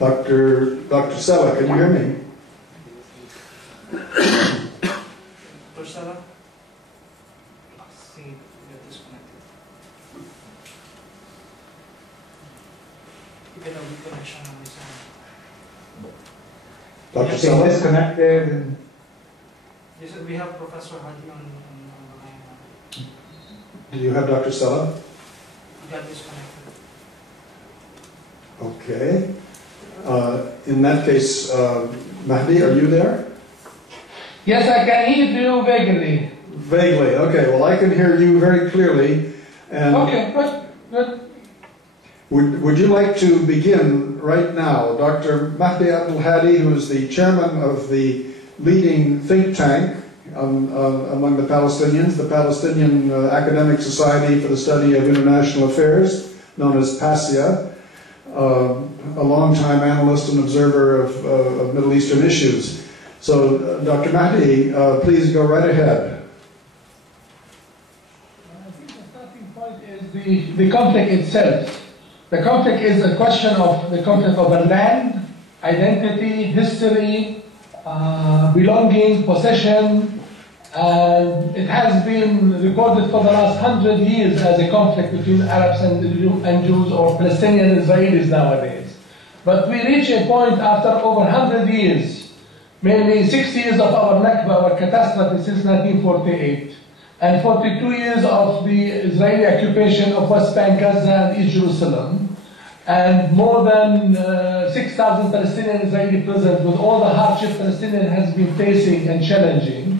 Dr. Sella, can you hear me? Dr. Sella? I think you're disconnected. Even though we connection on this end. Dr. Sella? Disconnected. And Yes, we have Professor Hadi on the line. Do you have Dr. Sella? We got disconnected. Okay. In that case, Mahdi, are you there? yes, I can hear you vaguely. Vaguely. Okay. Well, I can hear you very clearly. And Okay, good. would you like to begin right now? Dr. Mahdi Abdul Hadi, who is the chairman of the leading think tank among the Palestinians, the Palestinian Academic Society for the Study of International Affairs, known as PASIA, a long-time analyst and observer of Middle Eastern issues. So, Dr. Mahdi, please go right ahead. I think the starting point is the conflict itself. The conflict is a question of the conflict over land, identity, history, belonging, possession, and it has been recorded for the last 100 years as a conflict between Arabs and Jews, or Palestinian and Israelis nowadays. But we reach a point after over 100 years, mainly 6 years of our Nakba, our catastrophe since 1948, and 42 years of the Israeli occupation of West Bank, Gaza, and East Jerusalem, and more than 6,000 Palestinian Israeli prisoners with all the hardship Palestinian has been facing and challenging.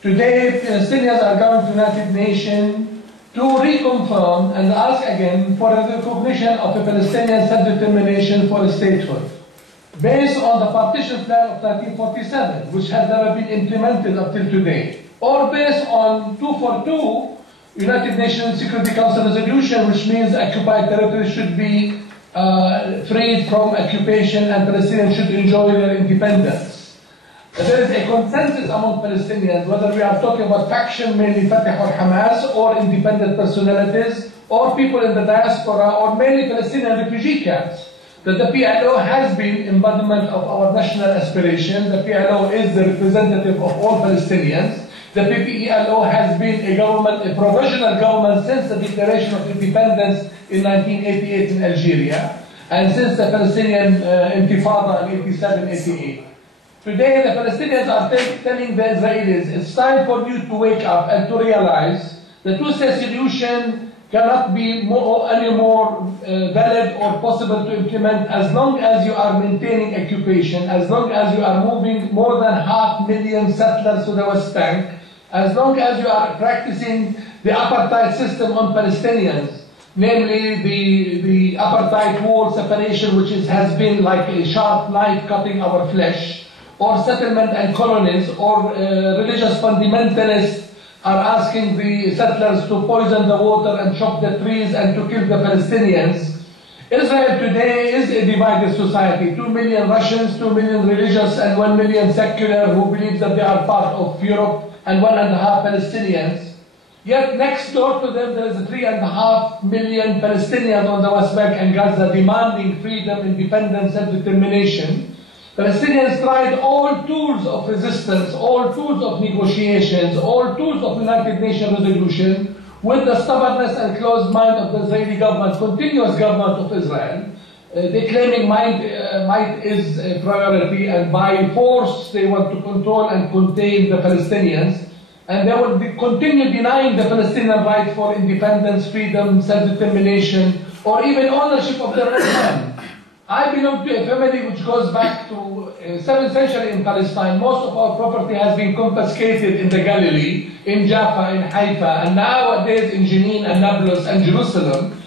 Today, Palestinians are going to the United Nations to reconfirm and ask again for a recognition of a Palestinian self-determination for a statehood, based on the partition plan of 1947, which has never been implemented up till today, or based on 242, United Nations Security Council resolution, which means occupied territories should be freed from occupation and Palestinians should enjoy their independence. There is a consensus among Palestinians, whether we are talking about faction, mainly Fatah or Hamas, or independent personalities, or people in the diaspora, or mainly Palestinian refugee camps, that the PLO has been embodiment of our national aspiration. The PLO is the representative of all Palestinians. The PPLO has been a government, a provisional government, since the declaration of independence in 1988 in Algeria, and since the Palestinian Intifada in 87-88. Today, the Palestinians are telling the Israelis, it's time for you to wake up and to realize the two-state solution cannot be any more valid or possible to implement as long as you are maintaining occupation, as long as you are moving more than 500,000 settlers to the West Bank, as long as you are practicing the apartheid system on Palestinians, namely the apartheid wall separation, which has been like a sharp knife cutting our flesh, or settlement and colonies, or religious fundamentalists are asking the settlers to poison the water and chop the trees and to kill the Palestinians. Israel today is a divided society. 2 million Russians, 2 million religious, and 1 million secular who believe that they are part of Europe, and 1.5 Palestinians. Yet next door to them there is 3.5 million Palestinians on the West Bank and Gaza demanding freedom, independence, self-determination. Palestinians tried all tools of resistance, all tools of negotiations, all tools of United Nations resolution, with the stubbornness and closed mind of the Israeli government, continuous government of Israel. They claiming might is a priority, and by force they want to control and contain the Palestinians, and they will continue denying the Palestinian right for independence, freedom, self-determination, or even ownership of their own land. I belong to a family which goes back to 7th century in Palestine. Most of our property has been confiscated in the Galilee, in Jaffa, in Haifa, and nowadays in Jenin and Nablus and Jerusalem.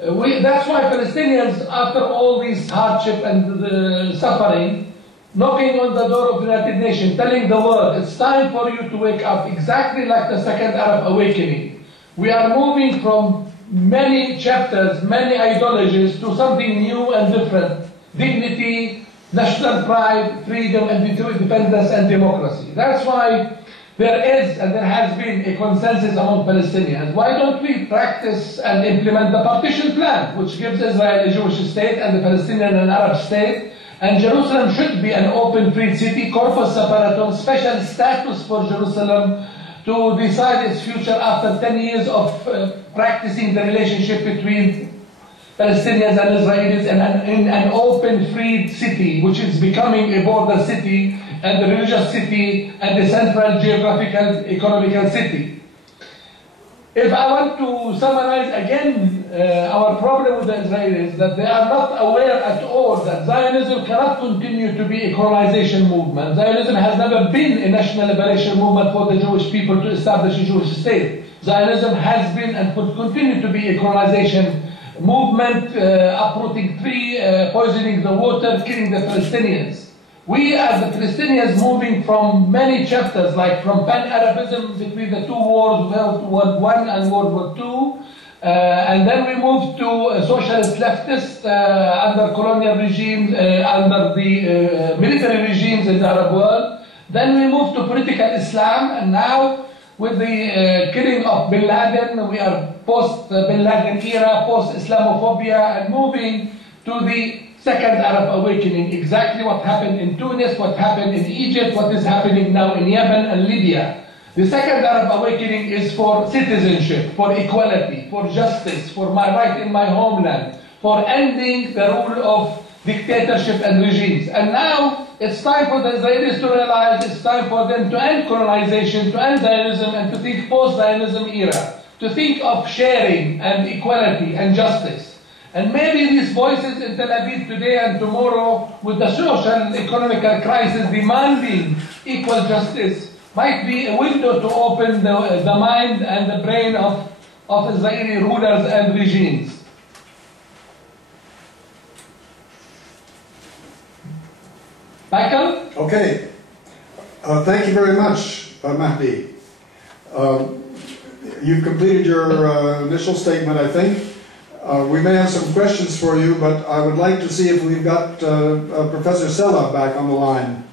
That's why Palestinians, after all this hardship and suffering, knocking on the door of the United Nations, telling the world, it's time for you to wake up, exactly like the Second Arab Awakening. We are moving from many chapters, many ideologies, to something new and different. Dignity, national pride, freedom, and independence and democracy. That's why there is and there has been a consensus among Palestinians. Why don't we practice and implement the partition plan, which gives Israel a Jewish state and the Palestinian an Arab state, and Jerusalem should be an open free city, corpus separatum, special status for Jerusalem to decide its future after 10 years of practicing the relationship between Palestinians and Israelis in an open free city, which is becoming a border city and the religious city and the central geographical economical city. If I want to summarize again our problem with the Israelis, that they are not aware at all that Zionism cannot continue to be a colonization movement. Zionism has never been a national liberation movement for the Jewish people to establish a Jewish state. Zionism has been and could continue to be a colonization movement, uprooting tree, poisoning the water, killing the Palestinians. We as the Palestinians moving from many chapters, like from pan-Arabism between the two wars, World War I and World War II, and then we moved to socialist leftists under colonial regimes, under the military regimes in the Arab world. Then we moved to political Islam, and now with the killing of Bin Laden, we are post-Bin Laden era, post-Islamophobia, and moving to the Second Arab Awakening, exactly what happened in Tunis, what happened in Egypt, what is happening now in Yemen and Libya. The Second Arab Awakening is for citizenship, for equality, for justice, for my right in my homeland, for ending the rule of dictatorship and regimes. And now it's time for the Israelis to realize it's time for them to end colonization, to end Zionism, and to think post-Zionism era, to think of sharing and equality and justice. And maybe these voices in Tel Aviv today and tomorrow, with the social and economical crisis demanding equal justice, might be a window to open the mind and the brain of Israeli rulers and regimes. Michael? Okay. Thank you very much, Mahdi. You've completed your initial statement, I think. We may have some questions for you, but I would like to see if we've got Professor Sella back on the line.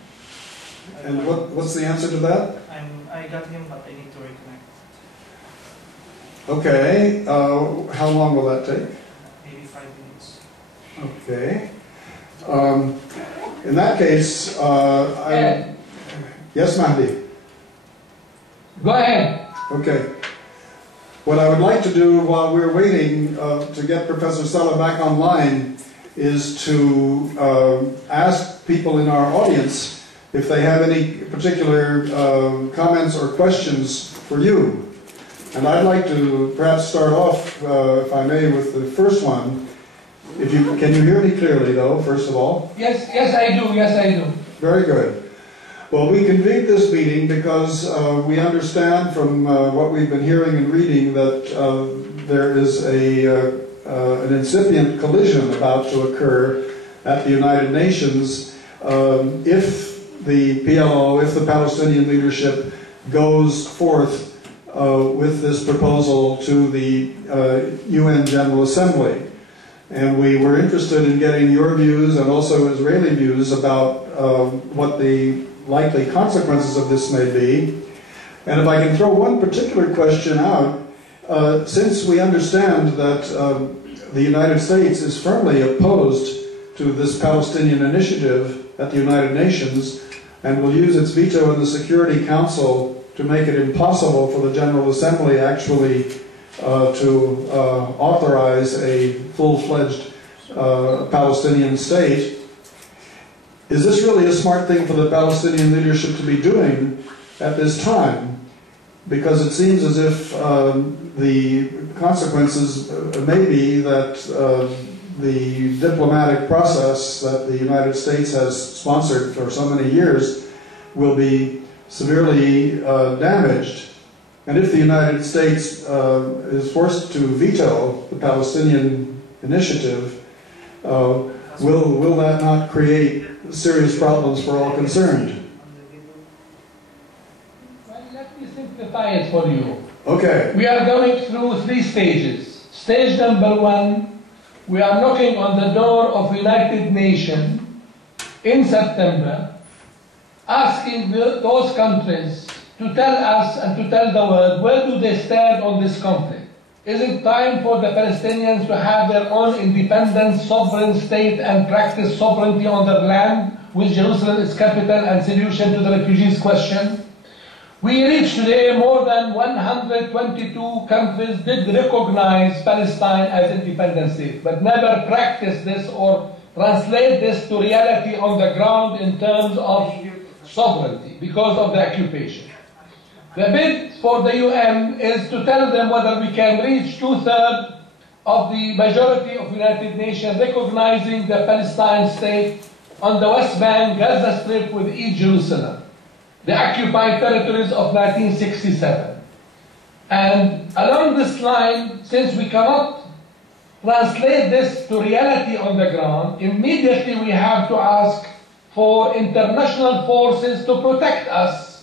And what's the answer to that? I got him, but I need to reconnect. Okay. How long will that take? Maybe 5 minutes. Okay. In that case, yes, Mahdi? Go ahead. Okay. What I would like to do while we're waiting to get Professor Sella back online is to ask people in our audience if they have any particular comments or questions for you. And I'd like to perhaps start off, if I may, with the first one. Can you hear me clearly, though, first of all? Yes, I do. Yes, I do. Very good. Well, we convened this meeting because we understand from what we've been hearing and reading that there is an incipient collision about to occur at the United Nations if the PLO, if the Palestinian leadership goes forth with this proposal to the UN General Assembly. And we were interested in getting your views and also Israeli views about what the likely consequences of this may be. And if I can throw one particular question out, since we understand that the United States is firmly opposed to this Palestinian initiative at the United Nations and will use its veto in the Security Council to make it impossible for the General Assembly actually to authorize a full-fledged Palestinian state, is this really a smart thing for the Palestinian leadership to be doing at this time? Because it seems as if the consequences may be that the diplomatic process that the United States has sponsored for so many years will be severely damaged. And if the United States is forced to veto the Palestinian initiative, will that not create serious problems for all concerned? Well, let me simplify it for you. Okay. We are going through 3 stages. Stage number 1, we are knocking on the door of the United Nations in September, asking those countries to tell us and to tell the world where do they stand on this conflict. Is it time for the Palestinians to have their own independent, sovereign state and practice sovereignty on their land, with Jerusalem as capital and solution to the refugees question? We reach today more than 122 countries did recognize Palestine as independent state, but never practice this or translate this to reality on the ground in terms of sovereignty because of the occupation. The bid for the UN is to tell them whether we can reach 2/3 of the majority of United Nations recognizing the Palestine state on the West Bank, Gaza Strip with East Jerusalem, the occupied territories of 1967. And along this line, since we cannot translate this to reality on the ground, immediately we have to ask for international forces to protect us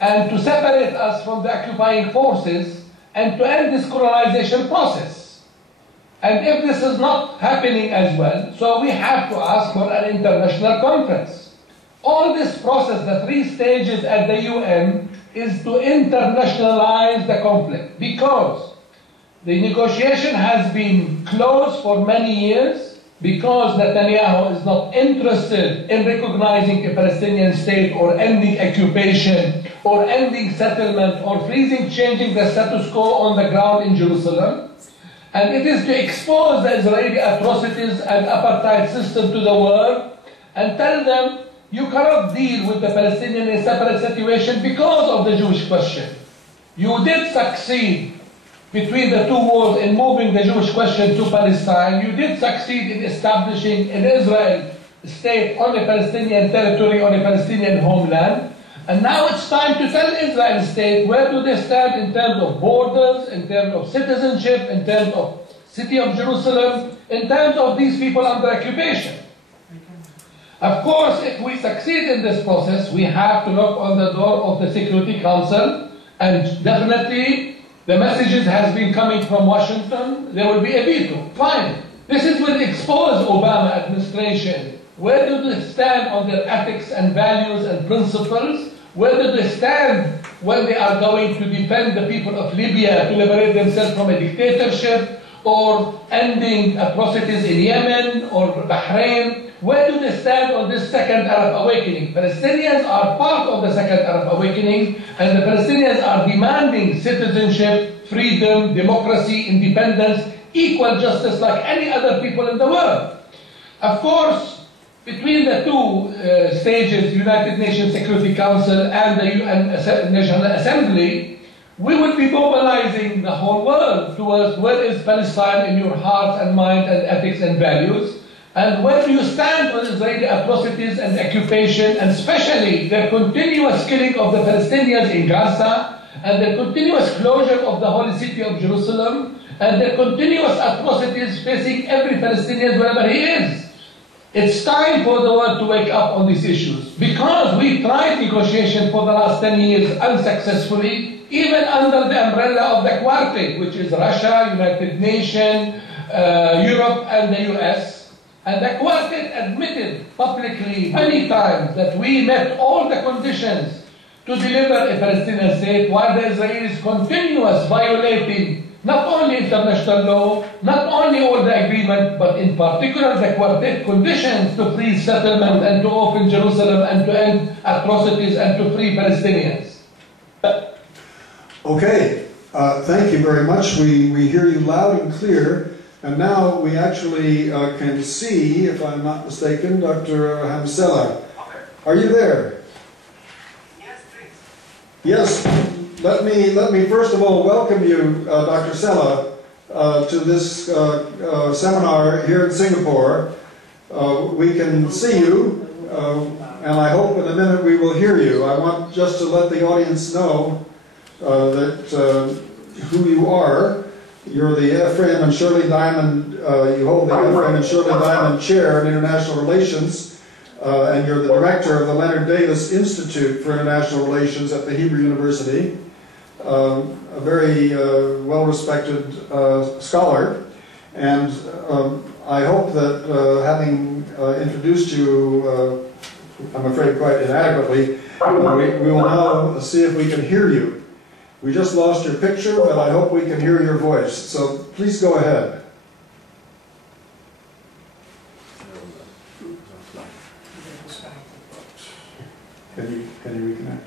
and to separate us from the occupying forces and to end this colonization process. And if this is not happening as well, so we have to ask for an international conference. All this process, the 3 stages at the UN, is to internationalize the conflict, because the negotiation has been closed for many years, because Netanyahu is not interested in recognizing a Palestinian state or ending occupation or ending settlement or freezing, changing the status quo on the ground in Jerusalem. And it is to expose the Israeli atrocities and apartheid system to the world and tell them you cannot deal with the Palestinian in a separate situation because of the Jewish question. You did succeed between the 2 wars in moving the Jewish question to Palestine. You did succeed in establishing an Israel state on a Palestinian territory, on a Palestinian homeland. And now it's time to tell Israel state where do they stand in terms of borders, in terms of citizenship, in terms of city of Jerusalem, in terms of these people under occupation. Of course, if we succeed in this process, we have to knock on the door of the Security Council, and definitely the messages has been coming from Washington. There will be a veto. Fine. This is will expose Obama administration. Where do they stand on their ethics and values and principles? Where do they stand when they are going to defend the people of Libya to liberate themselves from a dictatorship, or ending atrocities in Yemen or Bahrain? Where do they stand on this second Arab awakening? Palestinians are part of the second Arab awakening, and the Palestinians are demanding citizenship, freedom, democracy, independence, equal justice like any other people in the world. Of course, between the 2 stages, United Nations Security Council and the UN National Assembly, we will be mobilizing the whole world towards where is Palestine in your heart and mind and ethics and values. And where do you stand on Israeli atrocities and occupation, and especially the continuous killing of the Palestinians in Gaza, and the continuous closure of the holy city of Jerusalem, and the continuous atrocities facing every Palestinian wherever he is? It's time for the world to wake up on these issues, because we tried negotiation for the last 10 years unsuccessfully, even under the umbrella of the Quartet, which is Russia, United Nations, Europe, and the US. And the Quartet admitted publicly many times that we met all the conditions to deliver a Palestinian state, while the Israelis continuous violating not only international law, not only all the agreement, but in particular the Quartet conditions to free settlement and to open Jerusalem and to end atrocities and to free Palestinians. Okay, thank you very much. We hear you loud and clear. And now we actually can see, if I'm not mistaken, Dr. Hamsela. Are you there? Yes, please. Yes. Let me first of all welcome you, Dr. Sela, to this seminar here in Singapore. We can see you, and I hope in a minute we will hear you. I want just to let the audience know that who you are. You're the Ephraim and Shirley Diamond, you hold the Ephraim and Shirley Diamond Chair in International Relations, and you're the director of the Leonard Davis Institute for International Relations at the Hebrew University, a very well-respected scholar, and I hope that having introduced you I'm afraid, quite inadequately. We will now see if we can hear you. We just lost your picture, but I hope we can hear your voice. So please go ahead. Can you reconnect?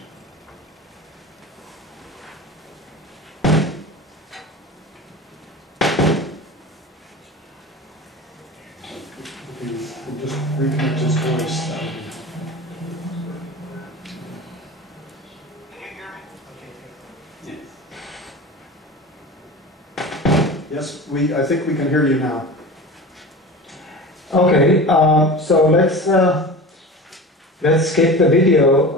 We'll just reconnect his voice. Yes, I think we can hear you now. Okay, so let's skip the video.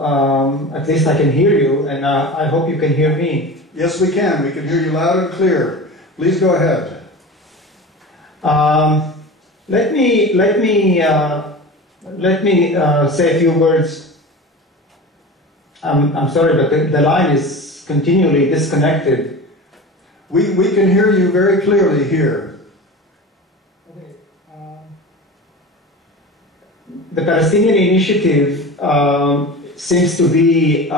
At least I can hear you, and I hope you can hear me. Yes, we can. We can hear you loud and clear. Please go ahead. Let me say a few words. I'm sorry, but the line is continually disconnected. We can hear you very clearly here. Okay. The Palestinian initiative seems to be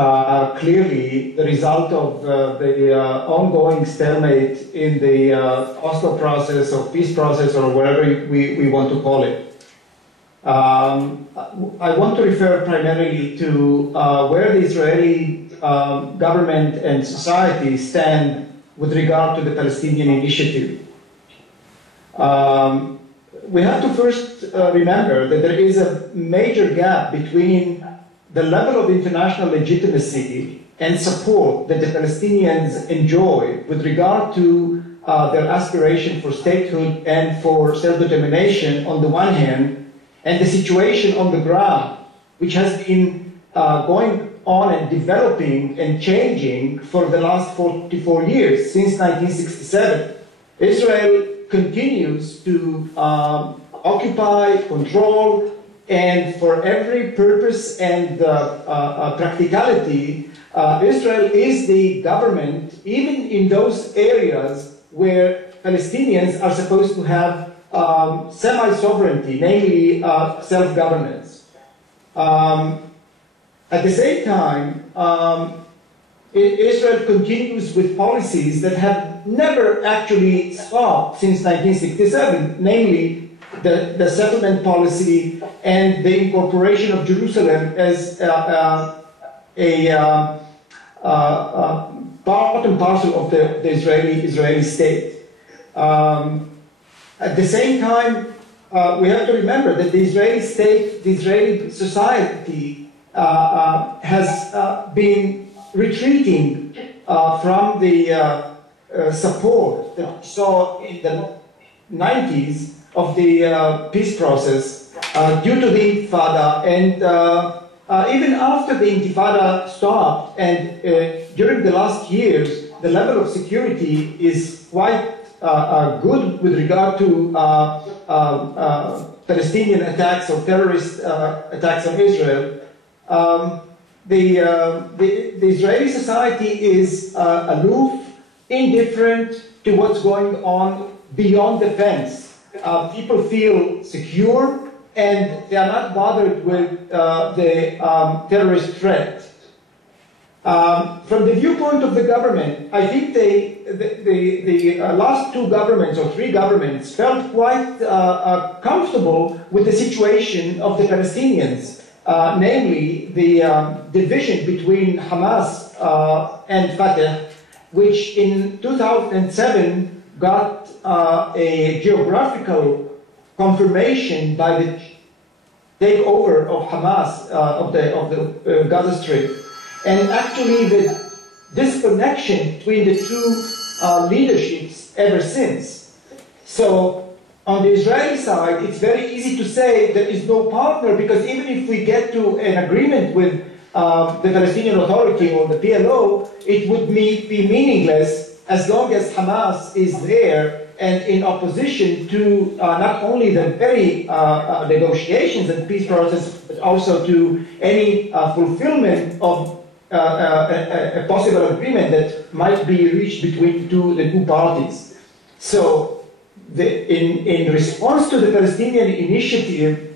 clearly the result of the ongoing stalemate in the Oslo process or peace process or whatever we want to call it. I want to refer primarily to where the Israeli government and society stand with regard to the Palestinian initiative. We have to first remember that there is a major gap between the level of international legitimacy and support that the Palestinians enjoy with regard to their aspiration for statehood and for self-determination on the one hand, and the situation on the ground, which has been going on and developing and changing for the last 44 years, since 1967. Israel continues to occupy, control, and for every purpose and practicality, Israel is the government, even in those areas where Palestinians are supposed to have semi-sovereignty, namely self-governance. At the same time, Israel continues with policies that have never actually stopped since 1967, namely the settlement policy and the incorporation of Jerusalem as a part and parcel of the Israeli state. At the same time, we have to remember that the Israeli state, the Israeli society has been retreating from the support that we saw in the 90s of the peace process due to the Intifada, and even after the Intifada stopped, and during the last years, the level of security is quite good with regard to Palestinian attacks or terrorist attacks on Israel. The Israeli society is aloof, indifferent to what's going on beyond the fence. People feel secure, and they are not bothered with the terrorist threat. From the viewpoint of the government, I think the last two governments or three governments felt quite comfortable with the situation of the Palestinians. Namely the division between Hamas and Fatah, which in 2007 got a geographical confirmation by the takeover of Hamas of the Gaza Strip, and actually the disconnection between the two leaderships ever since. So on the Israeli side, it's very easy to say there is no partner, because even if we get to an agreement with the Palestinian Authority or the PLO, it would be meaningless as long as Hamas is there and in opposition to not only the very negotiations and peace process, but also to any fulfillment of a possible agreement that might be reached between the two parties. So in response to the Palestinian initiative,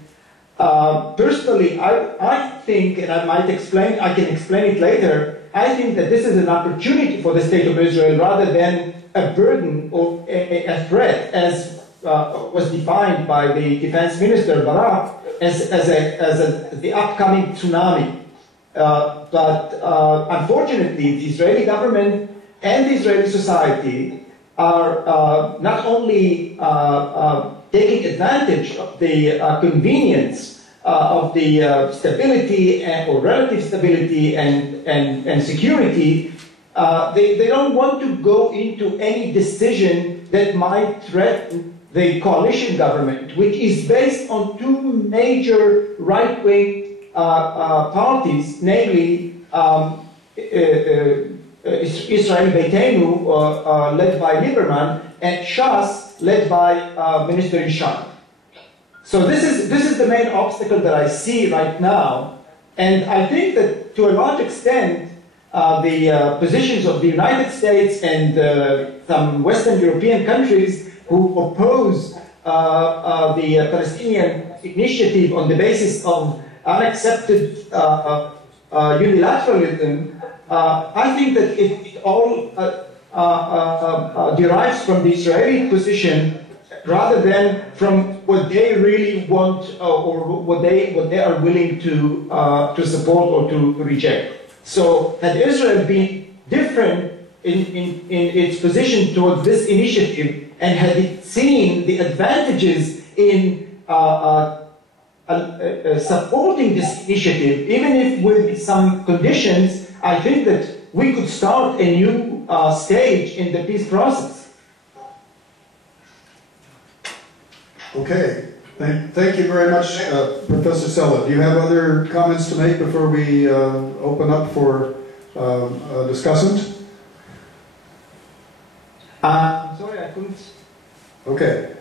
Personally, I think, and I can explain it later, I think that this is an opportunity for the State of Israel rather than a burden or a threat, as was defined by the Defense Minister Barak as the upcoming tsunami. But unfortunately, the Israeli government and the Israeli society are not only taking advantage of the convenience of the stability or relative stability and security, they don't want to go into any decision that might threaten the coalition government, which is based on two major right-wing parties, namely Israel Beitenu, led by Lieberman, and Shas, led by Minister Yishai. So this is the main obstacle that I see right now, and I think that to a large extent, the positions of the United States and some Western European countries who oppose the Palestinian initiative on the basis of unaccepted unilateralism, I think that it all derives from the Israeli position rather than from what they really want or what they are willing to support or to reject. So had Israel been different in its position towards this initiative, and had it seen the advantages in supporting this initiative, even if with some conditions, I think that we could start a new stage in the peace process. Okay. Thank you very much, Professor Sella. Do you have other comments to make before we open up for a discussant? Sorry, I couldn't. Okay.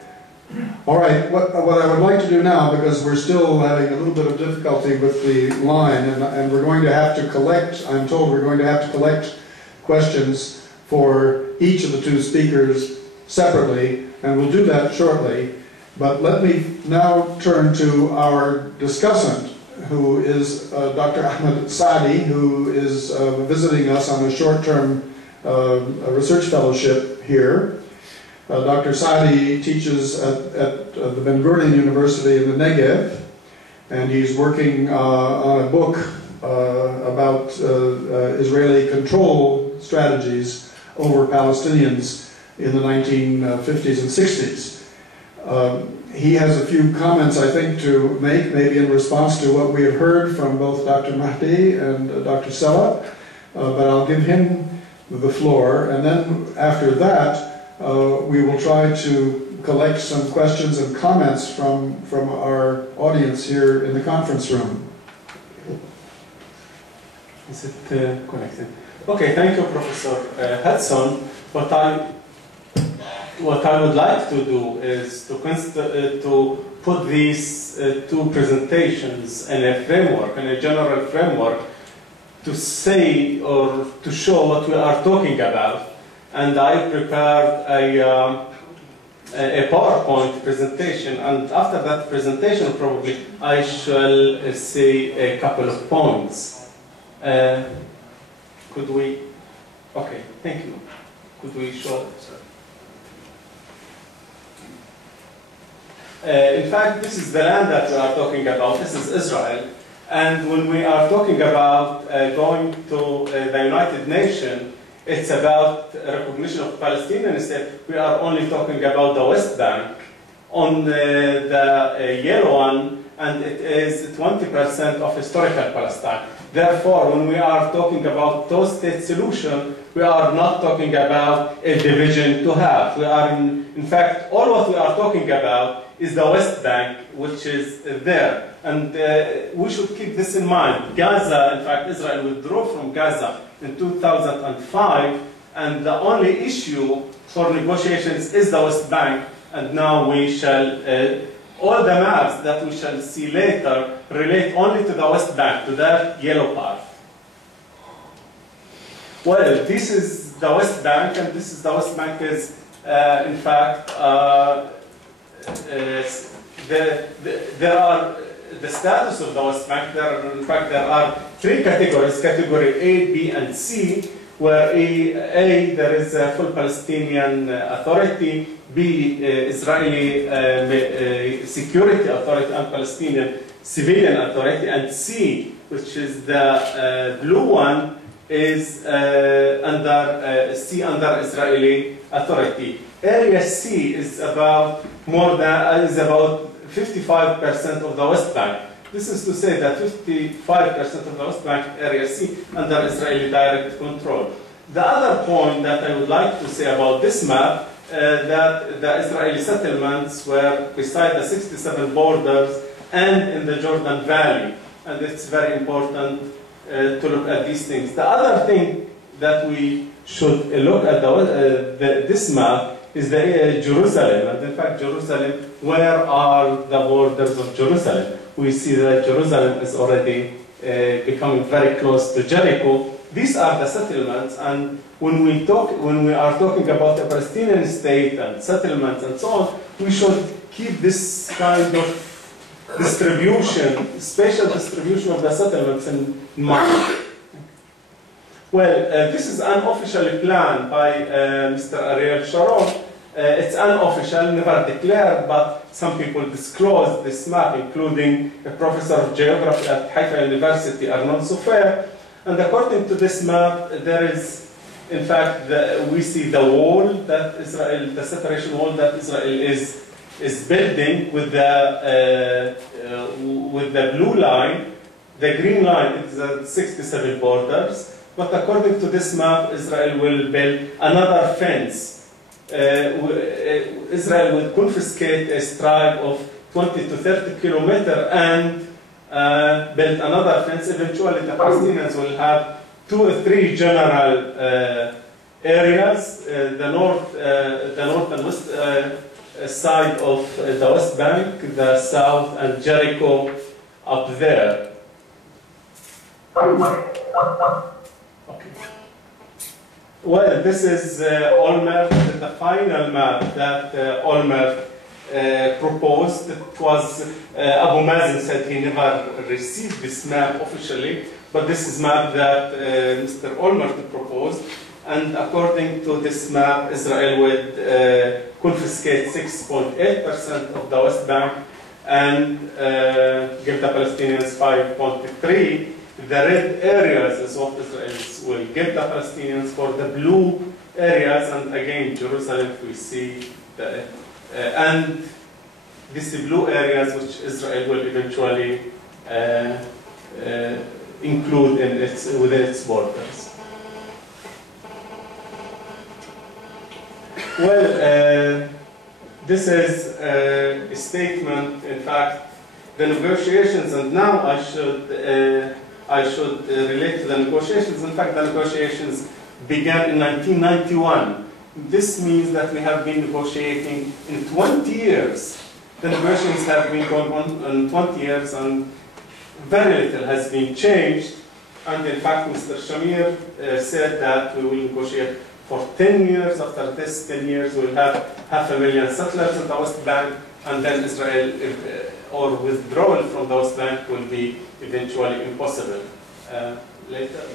All right. What I would like to do now, because we're still having a little bit of difficulty with the line, and we're going to have to collect, I'm told we're going to have to collect questions for each of the two speakers separately, and we'll do that shortly. But let me now turn to our discussant, who is Dr. Ahmed Saadi, who is visiting us on a short-term research fellowship here. Dr. Saadi teaches at the Ben Gurion University in the Negev, and he's working on a book about Israeli control strategies over Palestinians in the 1950s and 60s. He has a few comments, I think, to make, maybe in response to what we have heard from both Dr. Mahdi and Dr. Sella, but I'll give him the floor, and then after that, we will try to collect some questions and comments from our audience here in the conference room. Is it connected? Okay, thank you, Professor Hudson. What I would like to do is to put these two presentations in a framework, in a general framework, to say or to show what we are talking about. And I prepared a PowerPoint presentation, and after that presentation probably I shall say a couple of points. Could we? Okay, thank you. Could we show it, sir? In fact, this is the land that we are talking about. This is Israel. And when we are talking about going to the United Nations, it's about recognition of Palestinian state. We are only talking about the West Bank on the yellow one, and it is 20% of historical Palestine. Therefore, when we are talking about two-state solution, we are not talking about a division to have. We are, in fact, all what we are talking about is the West Bank, which is there. And we should keep this in mind. Gaza, in fact, Israel withdrew from Gaza in 2005, and the only issue for negotiations is the West Bank, and now we shall, all the maps that we shall see later relate only to the West Bank, to that yellow part. Well, this is the West Bank, and this is the West Bank is, in fact, there are the status of the West Bank, in fact, there are three categories, category A, B, and C, where A there is a full Palestinian authority, B, Israeli security authority and Palestinian civilian authority, and C, which is the blue one, is under Israeli authority. Area C is about 55% of the West Bank. This is to say that 55% of the West Bank, Area C, under Israeli direct control. The other point that I would like to say about this map, that the Israeli settlements were beside the 67 borders and in the Jordan Valley. And it's very important to look at these things. The other thing that we should look at this map is the Jerusalem. And in fact, Jerusalem, where are the borders of Jerusalem? We see that Jerusalem is already becoming very close to Jericho. These are the settlements, and when we are talking about a Palestinian state and settlements and so on, we should keep this kind of distribution, spatial distribution of the settlements in mind. Well, this is unofficially planned by Mr. Ariel Sharon. It's unofficial, never declared, but some people disclosed this map, including a professor of geography at Haifa University, Arnon Sofer. And according to this map, there is, in fact, we see the wall that Israel, the separation wall that Israel is building with the blue line. The green line is the 67 borders. But according to this map, Israel will build another fence. Israel will confiscate a strip of 20 to 30 kilometers and build another fence. Eventually, the Palestinians will have 2 or 3 general areas: the north and west side of the West Bank, the south, and Jericho up there. Okay. Well, this is Olmert, the final map that Olmert proposed. It was Abu Mazen said he never received this map officially, but this is map that Mr. Olmert proposed. And according to this map, Israel would confiscate 6.8% of the West Bank and give the Palestinians 5.3%. The red areas is what Israel will give the Palestinians. For the blue areas, and again, Jerusalem, we see the, and these blue areas which Israel will eventually include within its borders. Well, this is a statement, in fact, the negotiations, and now I should relate to the negotiations. In fact, the negotiations began in 1991. This means that we have been negotiating in 20 years. The negotiations have been going on in 20 years, and very little has been changed. And in fact, Mr. Shamir said that we will negotiate for 10 years. After this 10 years, we'll have 500,000 settlers in the West Bank, and then Israel or withdrawal from the West Bank will be eventually impossible. Later.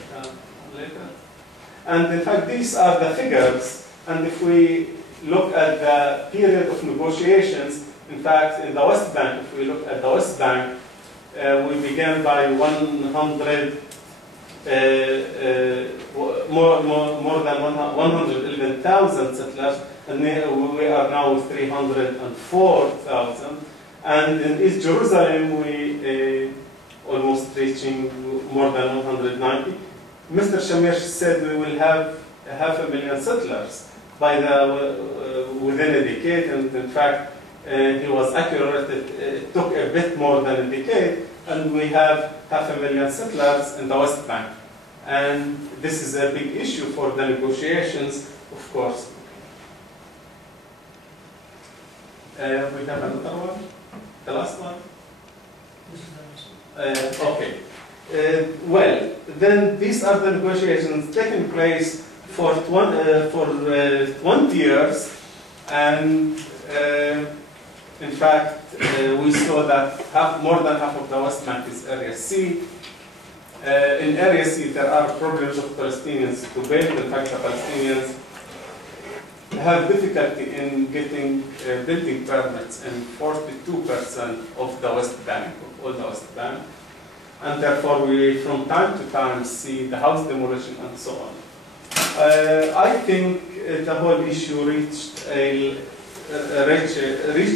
And in fact, these are the figures. And if we look at the period of negotiations, in fact, in the West Bank, if we look at the West Bank, we began by more than 111,000 settlers, and we are now with 304,000. And in East Jerusalem, we almost reaching more than 190. Mr. Shamir said we will have 500,000 settlers by within a decade, and in fact, he was accurate. It took a bit more than a decade, and we have 500,000 settlers in the West Bank. And this is a big issue for the negotiations, of course. We have another one, the last one. Okay. Well, then these are the negotiations taking place for 20 years, and In fact, we saw that more than half of the West Bank is Area C. In Area C, there are problems of Palestinians to build. In fact, the Palestinians have difficulty in getting building permits in 42% of the West Bank, of all the West Bank. And therefore, we from time to time see the house demolition and so on. I think the whole issue reached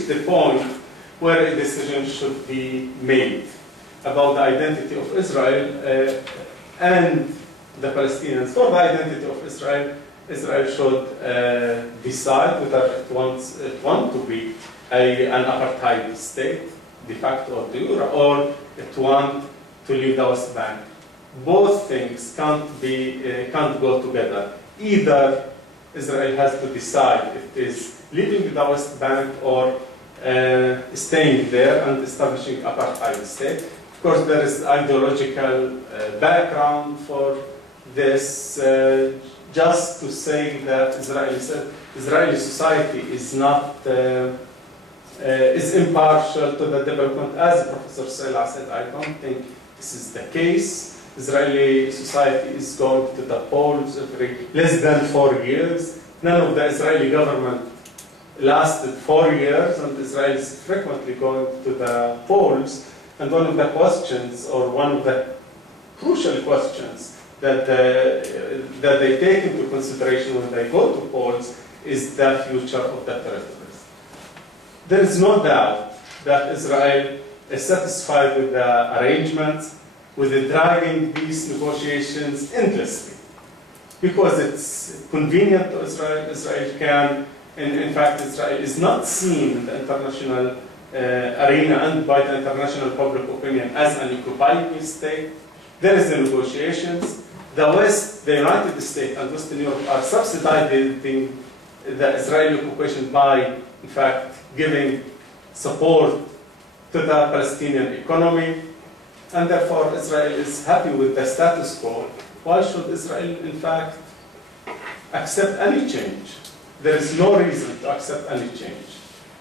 the point where a decision should be made about the identity of Israel and the Palestinians. For the identity of Israel, Israel should decide whether it wants to be an apartheid state, de facto or de jure, or it wants to leave the West Bank. Both things can't go together. Either Israel has to decide if it is leaving the West Bank or staying there and establishing apartheid state. Of course, there is ideological background for this. Just to say that Israeli society is not is impartial to the development, as Professor Sela said, I don't think this is the case. Israeli society is going to the polls every less than 4 years. None of the Israeli government lasted 4 years, and Israel is frequently going to the polls. And one of the questions, or one of the crucial questions that they take into consideration when they go to polls is the future of the territories. There is no doubt that Israel is satisfied with the arrangements, with the dragging these negotiations endlessly, because it's convenient to Israel. Israel can, in fact, Israel is not seen in the international arena and by the international public opinion as an occupying state. There is the negotiations. The West, the United States and Western Europe are subsidizing the Israeli occupation by, in fact, giving support to the Palestinian economy, and therefore Israel is happy with the status quo. Why should Israel, in fact, accept any change? There is no reason to accept any change.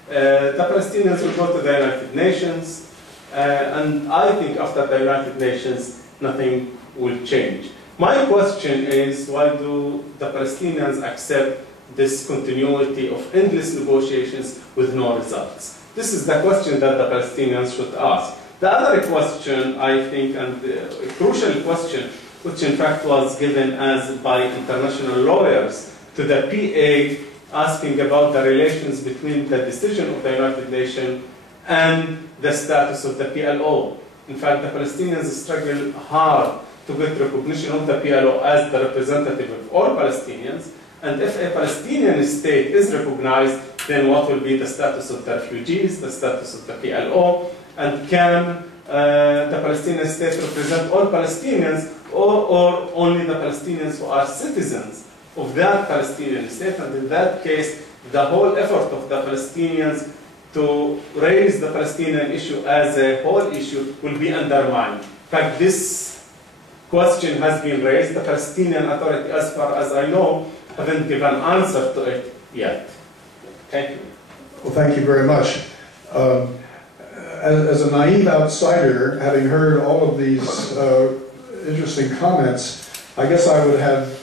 The Palestinians will go to the United Nations, and I think after the United Nations, nothing will change. My question is, why do the Palestinians accept this continuity of endless negotiations with no results? This is the question that the Palestinians should ask. The other question, I think, and a crucial question, which in fact was given as by international lawyers to the PA, asking about the relations between the decision of the United Nations and the status of the PLO. In fact, the Palestinians struggle hard to get recognition of the PLO as the representative of all Palestinians. And if a Palestinian state is recognized, then what will be the status of the refugees, the status of the PLO, and can the Palestinian state represent all Palestinians or only the Palestinians who are citizens of that Palestinian state? And in that case, the whole effort of the Palestinians to raise the Palestinian issue as a whole issue will be undermined. In fact, this question has been raised. The Palestinian Authority, as far as I know, haven't given an answer to it yet. Thank you. Well, thank you very much. As a naive outsider, having heard all of these interesting comments, I guess I would have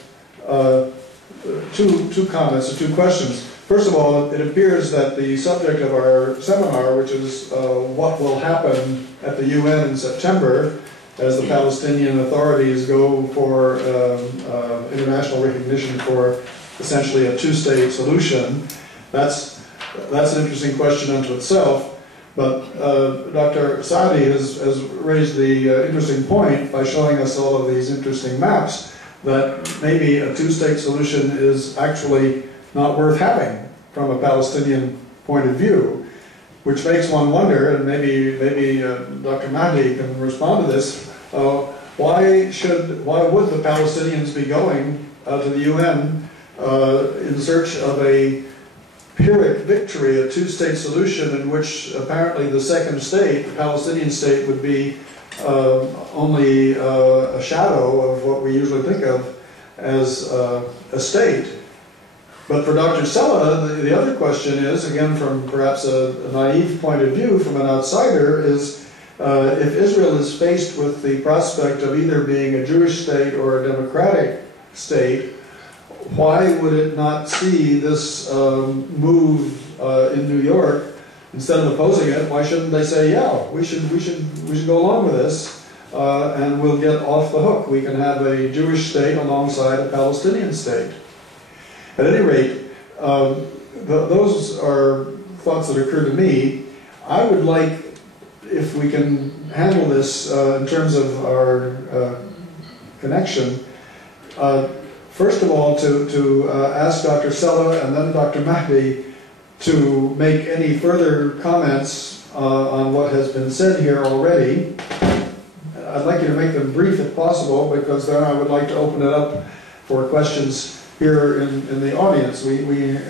two comments or two questions. First of all, it appears that the subject of our seminar, which is what will happen at the UN in September, as the Palestinian authorities go for international recognition for essentially a two-state solution. That's an interesting question unto itself. But Dr. Saadi has raised the interesting point by showing us all of these interesting maps that maybe a two-state solution is actually not worth having from a Palestinian point of view, which makes one wonder, and maybe Dr. Mahdi can respond to this. Why would the Palestinians be going to the UN in search of a Pyrrhic victory, a two-state solution in which apparently the second state, the Palestinian state, would be only a shadow of what we usually think of as a state? But for Dr. Sella, the other question is, again from perhaps a naive point of view from an outsider, is if Israel is faced with the prospect of either being a Jewish state or a democratic state, why would it not see this move in New York, instead of opposing it? Why shouldn't they say, yeah, we should go along with this, and we'll get off the hook. We can have a Jewish state alongside a Palestinian state. At any rate, those are thoughts that occur to me. I would like, if we can handle this in terms of our connection, first of all, to ask Dr. Sella and then Dr. Mahdi to make any further comments on what has been said here already. I'd like you to make them brief if possible, because then I would like to open it up for questions here in the audience.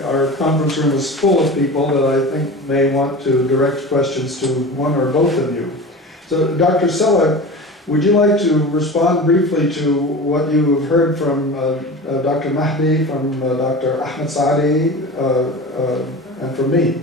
Our conference room is full of people that I think may want to direct questions to one or both of you. So, Dr. Sella, would you like to respond briefly to what you have heard from Dr. Mahdi, from Dr. Ahmed Saadi, and from me?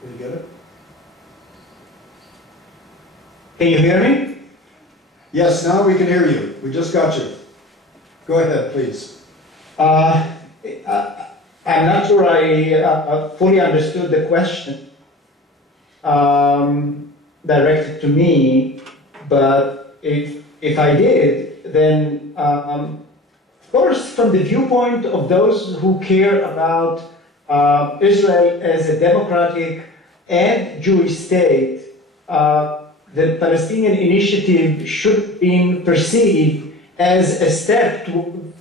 Did you get it? Can you hear me? Yes, now we can hear you. We just got you. Go ahead, please. I'm not sure I fully understood the question directed to me, but if I did, then of course, from the viewpoint of those who care about Israel as a democratic and Jewish state, the Palestinian initiative should be perceived as a step to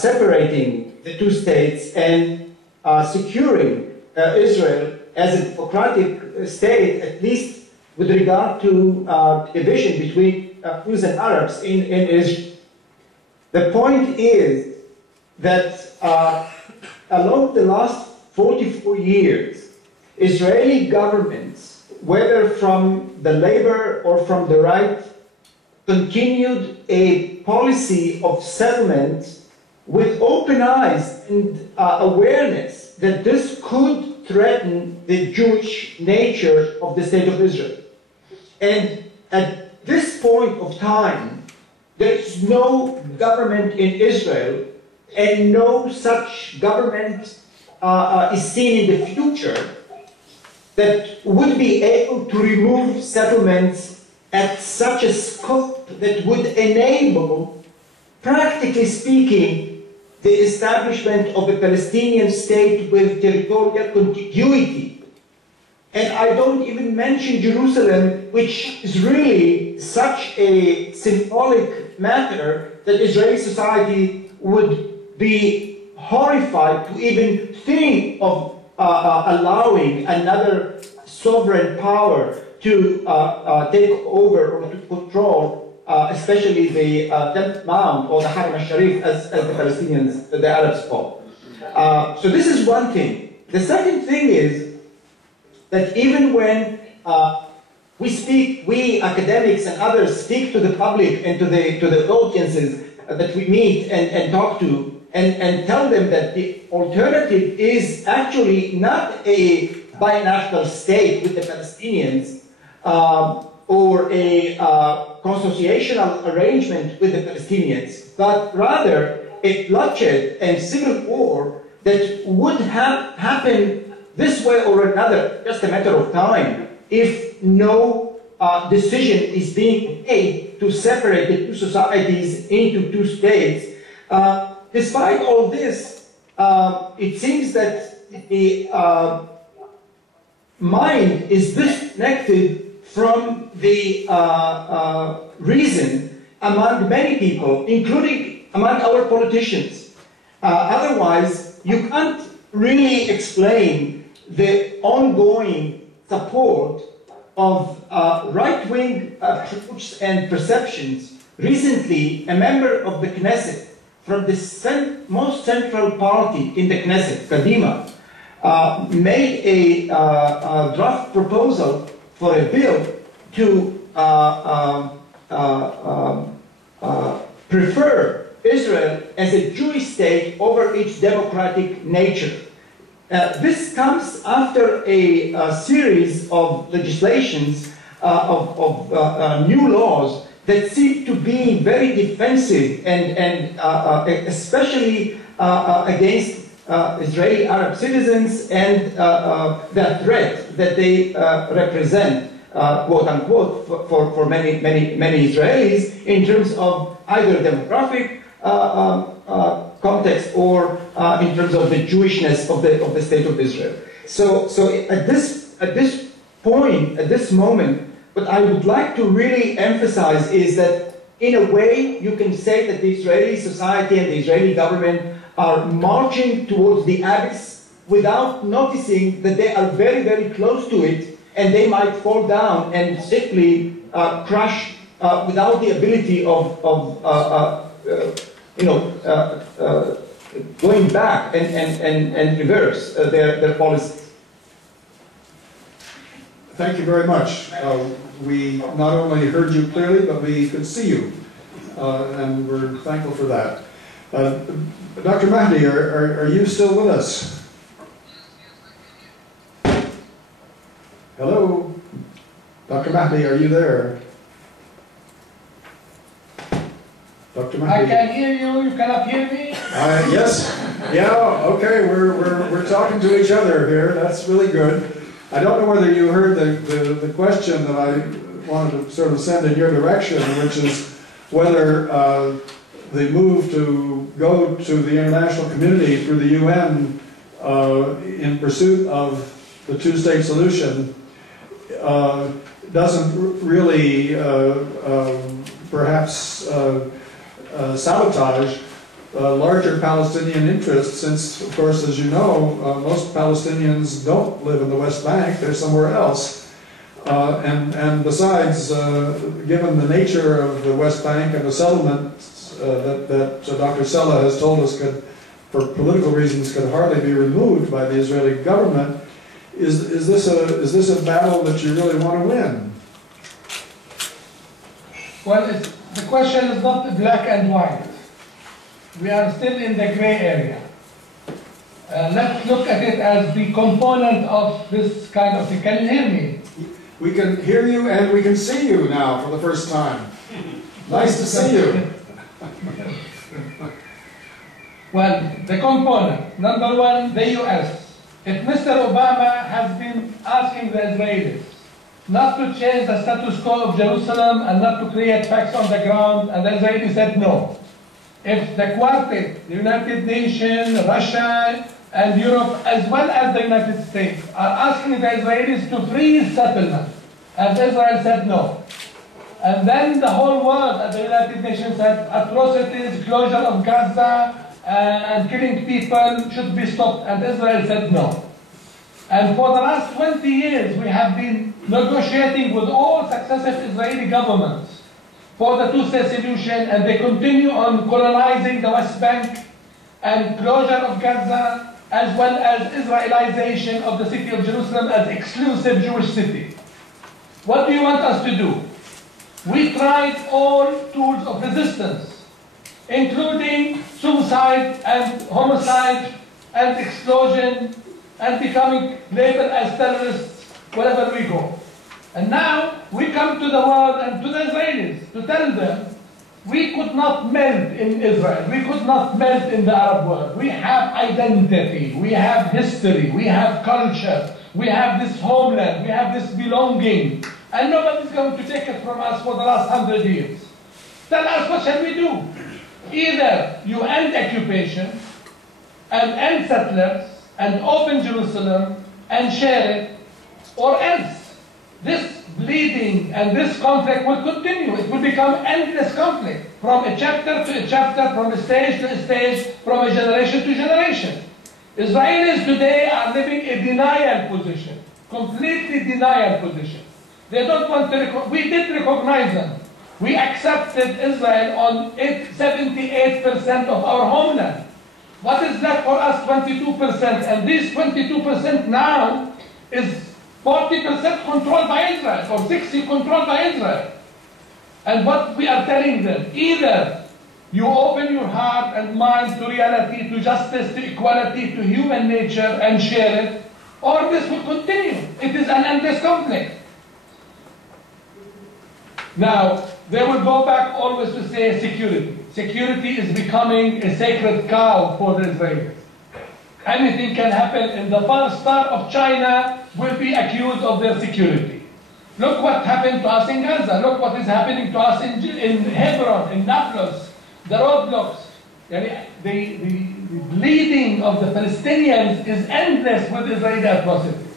separating the two states and securing Israel as a democratic state, at least with regard to division between Jews and Arabs in Israel. The point is that along the last 44 years, Israeli governments, whether from the labor or from the right, continued a policy of settlement with open eyes and awareness that this could threaten the Jewish nature of the State of Israel. And at this point of time, there is no government in Israel, and no such government is seen in the future that would be able to remove settlements at such a scope that would enable, practically speaking, the establishment of a Palestinian state with territorial contiguity. And I don't even mention Jerusalem, which is really such a symbolic matter that Israeli society would be horrified to even think of allowing another sovereign power to take over or to control, especially the Temple Mount or the Haram al-Sharif, as the Palestinians, the Arabs call. So this is one thing. The second thing is that even when we speak, we academics and others speak to the public and to the audiences that we meet and talk to, and tell them that the alternative is actually not a binational state with the Palestinians or a consociational arrangement with the Palestinians, but rather a bloodshed and civil war that would happen this way or another, just a matter of time, if no decision is being made to separate the two societies into two states. Despite all this, it seems that the mind is disconnected from the reason among many people, including among our politicians. Otherwise, you can't really explain the ongoing support of right-wing approaches and perceptions. Recently, a member of the Knesset from the most central party in the Knesset, Kadima, made a draft proposal for a bill to prefer Israel as a Jewish state over its democratic nature. This comes after a series of legislations, of new laws that seem to be very defensive and especially against Israeli Arab citizens and the threat that they represent, quote unquote, for many Israelis in terms of either demographic context or in terms of the Jewishness of the state of Israel. So at this point, at this moment, what I would like to really emphasize is that in a way you can say that the Israeli society and the Israeli government are marching towards the abyss without noticing that they are very, very close to it, and they might fall down and simply crash without the ability of going back and reverse their policies. Thank you very much. We not only heard you clearly, but we could see you, and we're thankful for that. Dr. Mahdi, are you still with us? Hello? Dr. Mahdi, are you there? Dr. Mahdi? I can hear you, you cannot hear me? Yes. Yeah, okay, we're talking to each other here. That's really good. I don't know whether you heard the question that I wanted to sort of send in your direction, which is whether the move to go to the international community through the UN in pursuit of the two-state solution doesn't really perhaps sabotage larger Palestinian interests, since, of course, as you know, most Palestinians don't live in the West Bank, they're somewhere else. And besides, given the nature of the West Bank and the settlements that Dr. Sella has told us could, for political reasons, could hardly be removed by the Israeli government, is this a battle that you really want to win? Well, the question is not black and white. We are still in the gray area. Let's look at it as the component of this kind of thing. Can you hear me? We can hear you and we can see you now for the first time. Nice to see you. Well, the component. Number one, the US. If Mr. Obama has been asking the Israelis not to change the status quo of Jerusalem and not to create facts on the ground, and the Israelis said no. If the quartet, the United Nations, Russia, and Europe, as well as the United States, are asking the Israelis to freeze settlement, and Israel said no. And then the whole world at the United Nations said atrocities, closure of Gaza, and killing people should be stopped, and Israel said no. And for the last 20 years, we have been negotiating with all successive Israeli governments for the two-state solution, and they continue on colonizing the West Bank and closure of Gaza, as well as Israelization of the city of Jerusalem as exclusive Jewish city. What do you want us to do? We tried all tools of resistance, including suicide and homicide and explosion and becoming labeled as terrorists wherever we go. And now we come to the world and to the Israelis to tell them we could not melt in Israel, we could not melt in the Arab world. We have identity, we have history, we have culture, we have this homeland, we have this belonging, and nobody's going to take it from us for the last 100 years. Tell us, what shall we do? Either you end occupation and end settlers and open Jerusalem and share it, or else this bleeding and this conflict will continue. It will become endless conflict, from a chapter to a chapter, from a stage to a stage, from a generation to generation. Israelis today are living a denial position, completely denial position. They don't want to we did recognize them. We accepted Israel on 78% of our homeland. What is left for us? 22%. And this 22% now is 40% controlled by Israel, or 60% controlled by Israel. And what we are telling them, either you open your heart and mind to reality, to justice, to equality, to human nature, and share it, or this will continue. It is an endless conflict. Now, they will go back always to say security. Security is becoming a sacred cow for the Israelis. Anything can happen, and the first star of China will be accused of their security. Look what happened to us in Gaza. Look what is happening to us in Hebron, in Nablus, the roadblocks. The bleeding of the Palestinians is endless with Israeli atrocities.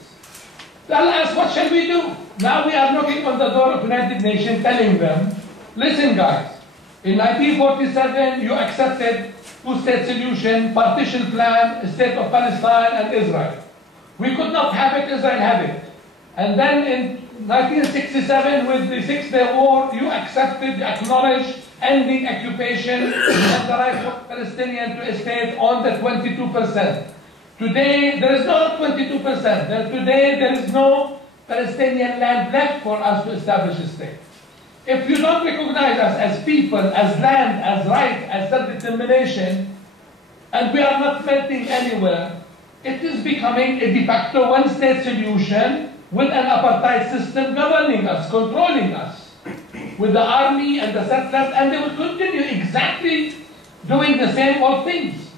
Tell us, what shall we do? Now we are knocking on the door of the United Nations telling them, listen guys, in 1947 you accepted two-state solution, partition plan, state of Palestine and Israel. We could not have it, Israel had it. And then in 1967 with the Six-Day War, you accepted, acknowledged ending occupation and the right of Palestinians to a state on the 22%. Today, there is no 22%. Today, there is no Palestinian land left for us to establish a state. If you don't recognize us as people, as land, as right, as self-determination, and we are not melting anywhere, it is becoming a de facto one-state solution with an apartheid system governing us, controlling us, with the army and the settlers, and they will continue exactly doing the same old things.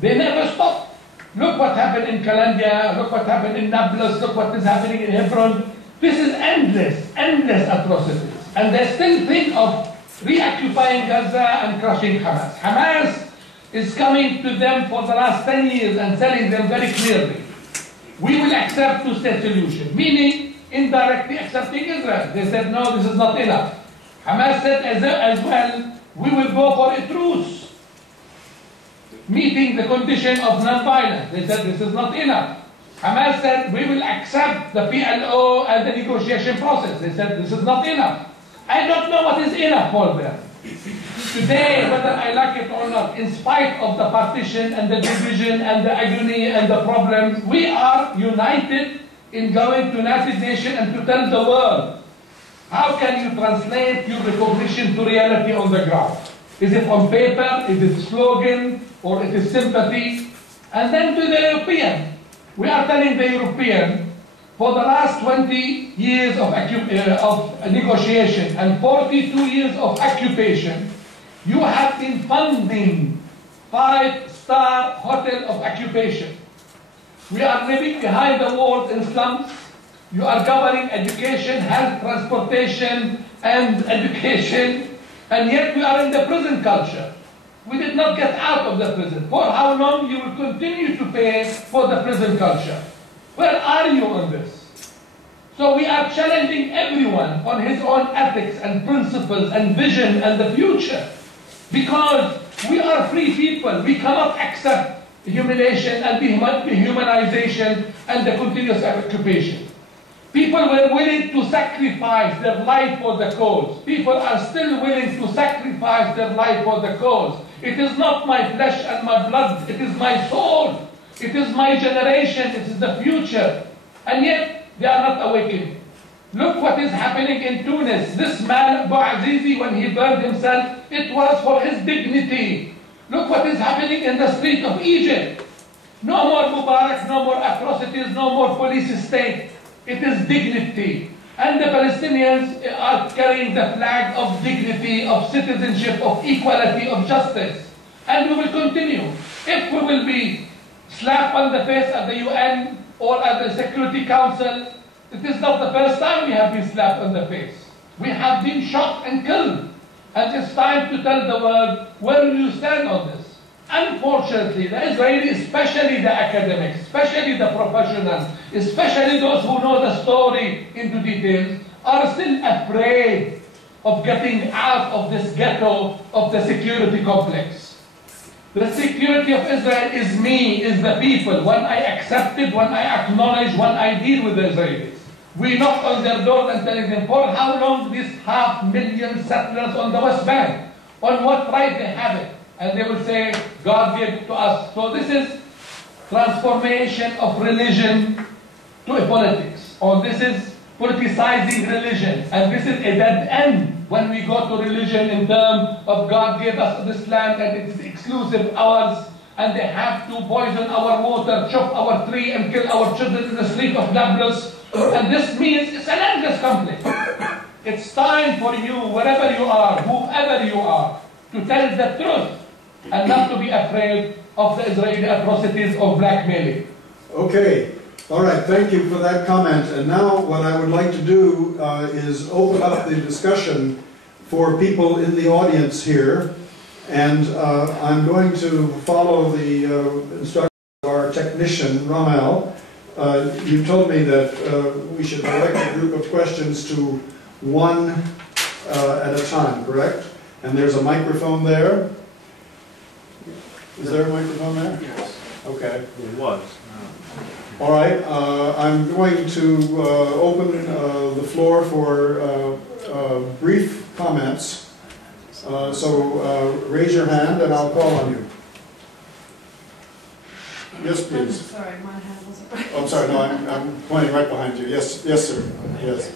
They never stop. Look what happened in Calandia, look what happened in Nablus, look what is happening in Hebron. This is endless, endless atrocities. And they still think of reoccupying Gaza and crushing Hamas. Hamas is coming to them for the last 10 years and telling them very clearly, we will accept two-state solution, meaning indirectly accepting Israel. They said, no, this is not enough. Hamas said as well, we will go for a truce, meeting the condition of non-violence. They said this is not enough. Hamas said we will accept the PLO and the negotiation process. They said this is not enough. I don't know what is enough for them. Today, whether I like it or not, in spite of the partition and the division and the agony and the problems, we are united in going to United Nations and to tell the world, how can you translate your recognition to reality on the ground? Is it on paper? Is it slogan? Or it is sympathy? And then to the European. We are telling the European, for the last 20 years of negotiation and 42 years of occupation, you have been funding 5-star hotel of occupation. We are living behind the walls in slums. You are governing education, health, transportation, and education, and yet we are in the prison culture. We did not get out of the prison. For how long you will continue to pay for the prison culture? Where are you on this? So we are challenging everyone on his own ethics and principles and vision and the future. Because we are free people. We cannot accept humiliation and dehumanization and the continuous occupation. People were willing to sacrifice their life for the cause. People are still willing to sacrifice their life for the cause. It is not my flesh and my blood. It is my soul. It is my generation. It is the future. And yet, they are not awakening. Look what is happening in Tunis. This man, Bouazizi, when he burned himself, it was for his dignity. Look what is happening in the street of Egypt. No more Mubarak, no more atrocities, no more police state. It is dignity. And the Palestinians are carrying the flag of dignity, of citizenship, of equality, of justice. And we will continue. If we will be slapped on the face at the UN or at the Security Council, it is not the first time we have been slapped on the face. We have been shot and killed. And it's time to tell the world, where do you stand on this? Unfortunately, the Israelis, especially the academics, especially the professionals, especially those who know the story into details, are still afraid of getting out of this ghetto of the security complex. The security of Israel is me, is the people. When I accept it, when I acknowledge, when I deal with the Israelis. We knocked on their doors and telling them, for how long these 500,000 settlers on the West Bank? On what right they have it? And they will say, God gave it to us. So this is transformation of religion to a politics. Or this is politicizing religion. And this is a dead end when we go to religion in terms of God gave us this land and it is exclusive ours. And they have to poison our water, chop our tree, and kill our children in the street of Nablus. And this means it's an endless conflict. It's time for you, wherever you are, whoever you are, to tell the truth and not to be afraid of the Israeli atrocities of blackmailing. Okay. All right. Thank you for that comment. And now what I would like to do is open up the discussion for people in the audience here. And I'm going to follow the instructions of our technician, Ramel. You told me that we should direct a group of questions to one at a time, correct? And there's a microphone there. Is there a microphone there? Yes. Okay. It was. All right. I'm going to open the floor for brief comments. So raise your hand and I'll call on you. Yes, please. Sorry, my hand wasn't right. Oh, I'm sorry, no, I'm pointing right behind you. Yes, yes, sir. Yes.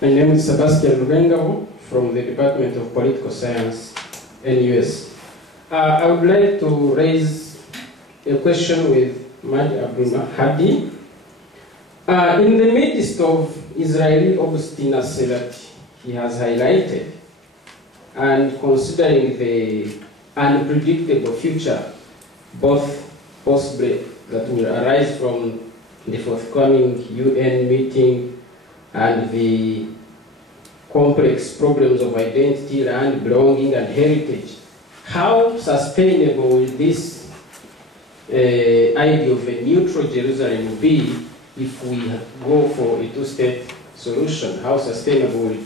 My name is Sebastian Lugengabo from the Department of Political Science, NUS. I would like to raise a question with Maj Abdul Hadi. In the midst of Israeli obstinacy that he has highlighted, and considering the unpredictable future, both possibly that will arise from the forthcoming UN meeting and the complex problems of identity, land, belonging, and heritage, how sustainable will this idea of a neutral Jerusalem be if we go for a two-state solution? How sustainable will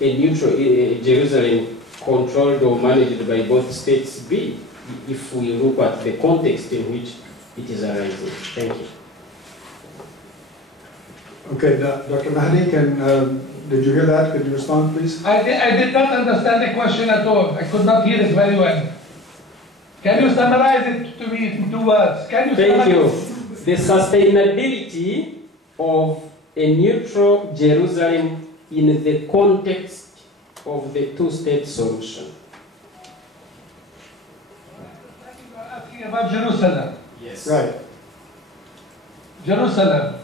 a neutral Jerusalem controlled or managed by both states be if we look at the context in which it is arising? Thank you. Okay, Dr. Mahdi, did you hear that? Could you respond, please? I did not understand the question at all. I could not hear it very well. Can you summarize it to me in 2 words? Can you Thank you. summarize? The sustainability of a neutral Jerusalem in the context of the two-state solution. You're asking about Jerusalem. Yes. Right. Jerusalem.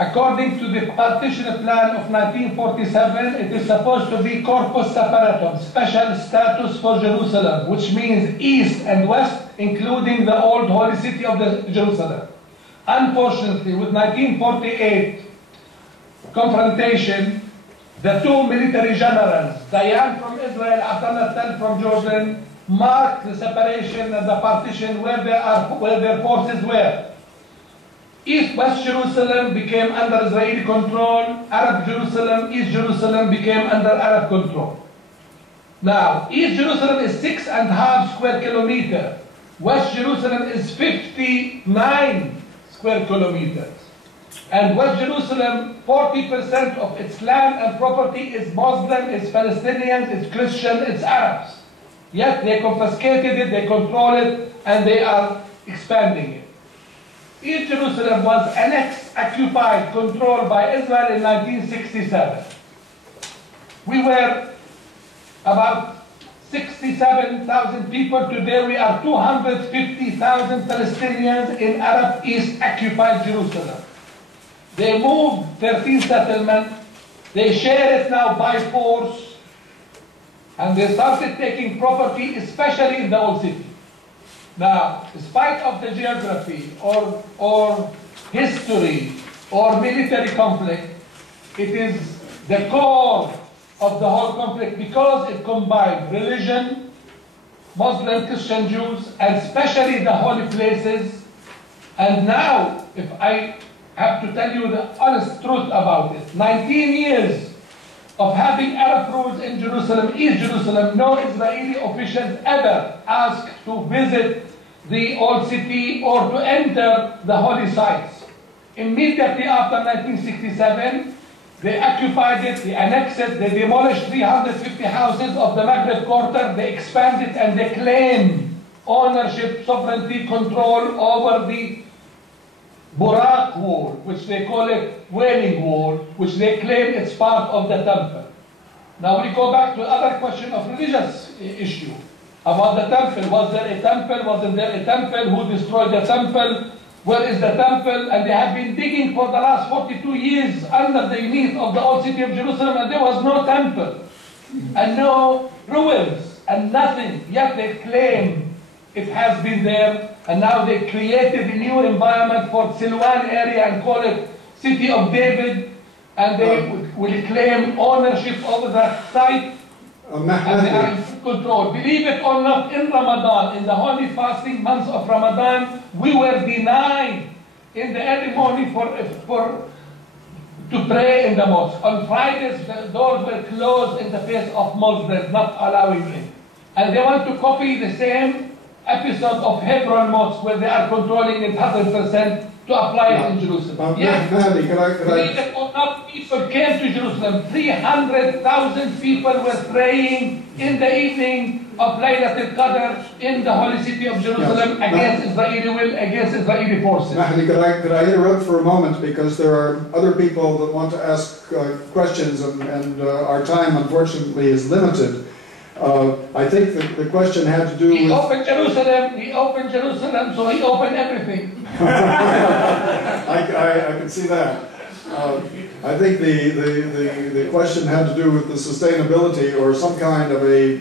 According to the partition plan of 1947, it is supposed to be corpus separatum, special status for Jerusalem, which means east and west, including the old holy city of Jerusalem. Unfortunately, with 1948 confrontation, the two military generals, Dayan from Israel, Abdullah Tal from Jordan, marked the separation and the partition where their forces were. West Jerusalem became under Israeli control. Arab Jerusalem, East Jerusalem became under Arab control. Now, East Jerusalem is 6.5 square kilometers. West Jerusalem is 59 square kilometers. And West Jerusalem, 40% of its land and property is Muslim, it's Palestinians, it's Christian, it's Arabs. Yet they confiscated it, they control it, and they are expanding it. East Jerusalem was annexed, occupied, controlled by Israel in 1967. We were about 67,000 people. Today we are 250,000 Palestinians in Arab East occupied Jerusalem. They moved 13 settlements. They share it now by force. And they started taking property, especially in the old city. Now, in spite of the geography or history or military conflict, it is the core of the whole conflict because it combined religion, Muslim, Christian, Jews, and especially the holy places. And now, if I have to tell you the honest truth about it, 19 years of having Arab rules in Jerusalem, East Jerusalem, no Israeli officials ever asked to visit the old city or to enter the holy sites. Immediately after 1967, They occupied it, they annexed it, they demolished 350 houses of the Maghreb Quarter, they expanded and they claim ownership, sovereignty, control over the Burak Wall, which they call it Wailing Wall, which they claim it's part of the temple. Now we go back to other question of religious issue about the temple. Was there a temple? Wasn't there a temple? Who destroyed the temple? Where is the temple? And they have been digging for the last 42 years underneath of the old city of Jerusalem, and there was no temple and no ruins and nothing. Yet they claim it has been there, and now they created a new environment for Silwan area and call it City of David, and they will claim ownership over that site. And they are in full control. Believe it or not, in Ramadan, in the holy fasting months of Ramadan, we were denied in the early morning to pray in the mosque. On Fridays, the doors were closed in the face of Muslims, not allowing it. And they want to copy the same episode of Hebron Mosque, where they are controlling it 100% to apply it in Jerusalem. Yes, believe it or not, people came to Jerusalem. 300,000 people were praying in the evening of Laylat al-Qadr in the holy city of Jerusalem against Israeli will, against Israeli forces. Mahdi, could I interrupt for a moment, because there are other people that want to ask questions, and our time, unfortunately, is limited. I think the question had to do with... He opened Jerusalem, so he opened everything. I can see that. I think the question had to do with the sustainability or some kind of a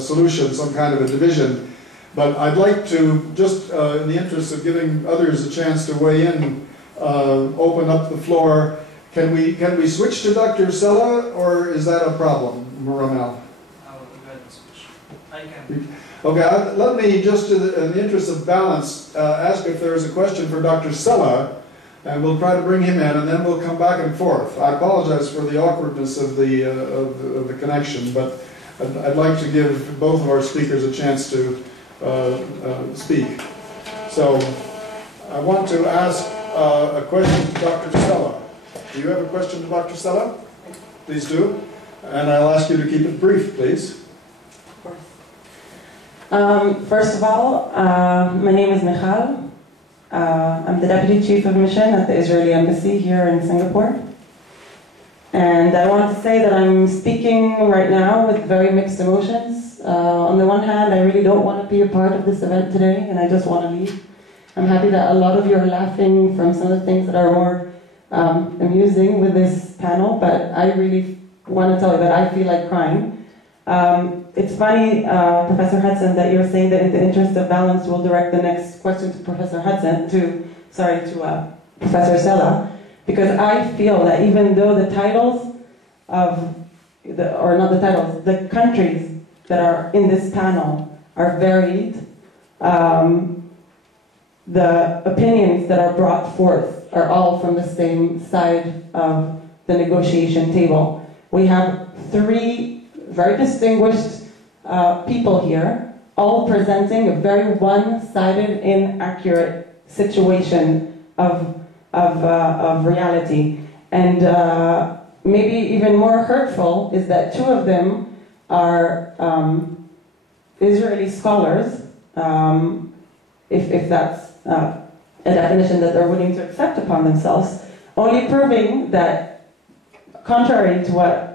solution, some kind of a division. But I'd like to, just in the interest of giving others a chance to weigh in, open up the floor. Can we switch to Dr. Sella, or is that a problem, Ramel? Okay, let me just, in the interest of balance, ask if there is a question for Dr. Sella, and we'll try to bring him in, and then we'll come back and forth. I apologize for the awkwardness of the connection, but I'd like to give both of our speakers a chance to speak. So, I want to ask a question to Dr. Sella. Do you have a question to Dr. Sella? Please do. And I'll ask you to keep it brief, please. First of all, my name is Michal. I'm the Deputy Chief of Mission at the Israeli Embassy here in Singapore. And I want to say that I'm speaking right now with very mixed emotions. On the one hand, I really don't want to be a part of this event today, and I just want to leave. I'm happy that a lot of you are laughing from some of the things that are more amusing with this panel, but I really want to tell you that I feel like crying. It's funny, Professor Hudson, that you're saying that in the interest of balance, we'll direct the next question to Professor Hudson, to Professor Sella, because I feel that even though the titles of, the countries that are in this panel are varied, the opinions that are brought forth are all from the same side of the negotiation table. We have three very distinguished people here, all presenting a very one-sided, inaccurate situation of reality. And maybe even more hurtful is that two of them are Israeli scholars, if that's a definition that they're willing to accept upon themselves, only proving that, contrary to what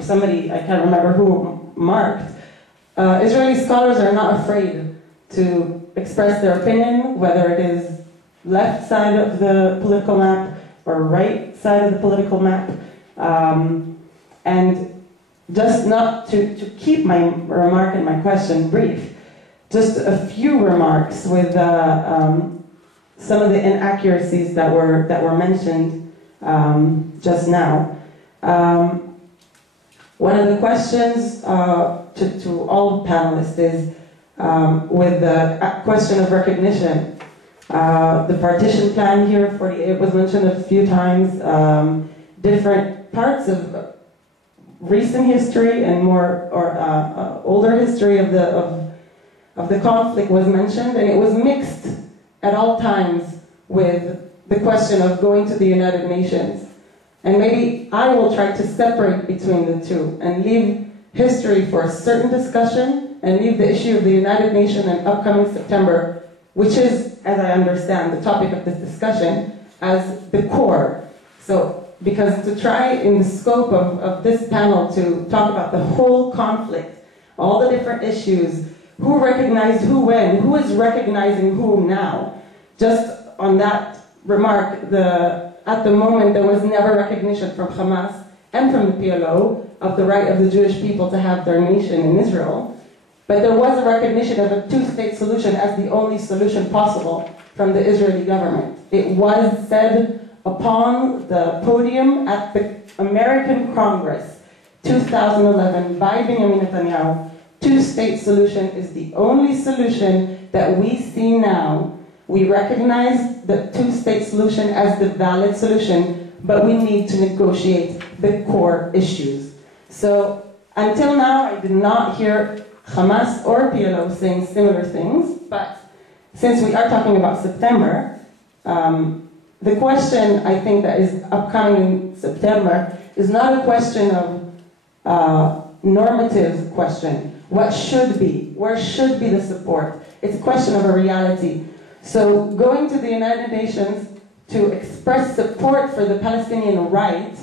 somebody, I can't remember who, marked, Israeli scholars are not afraid to express their opinion, whether it is left side of the political map or right side of the political map. And just not to keep my remark and my question brief, just a few remarks with some of the inaccuracies that were mentioned just now. One of the questions to all panelists is with the question of recognition. The partition plan here, 48, was mentioned a few times. Different parts of recent history and more older history of the conflict was mentioned, and it was mixed at all times with the question of going to the United Nations. And maybe I will try to separate between the two and leave history for a certain discussion and leave the issue of the United Nations and upcoming September, which is, as I understand, the topic of this discussion, as the core. So, because to try in the scope of this panel to talk about the whole conflict, all the different issues, who recognized who when, who is recognizing who now, just on that remark, at the moment there was never recognition from Hamas and from the PLO of the right of the Jewish people to have their nation in Israel. But there was a recognition of a two-state solution as the only solution possible from the Israeli government. It was said upon the podium at the American Congress, 2011, by Benjamin Netanyahu, two-state solution is the only solution that we see now. We recognize the two-state solution as the valid solution, but we need to negotiate the core issues. So until now, I did not hear Hamas or PLO saying similar things, but since we are talking about September, the question I think that is upcoming in September is not a question of normative question. What should be? Where should be the support? It's a question of a reality. So going to the United Nations to express support for the Palestinian right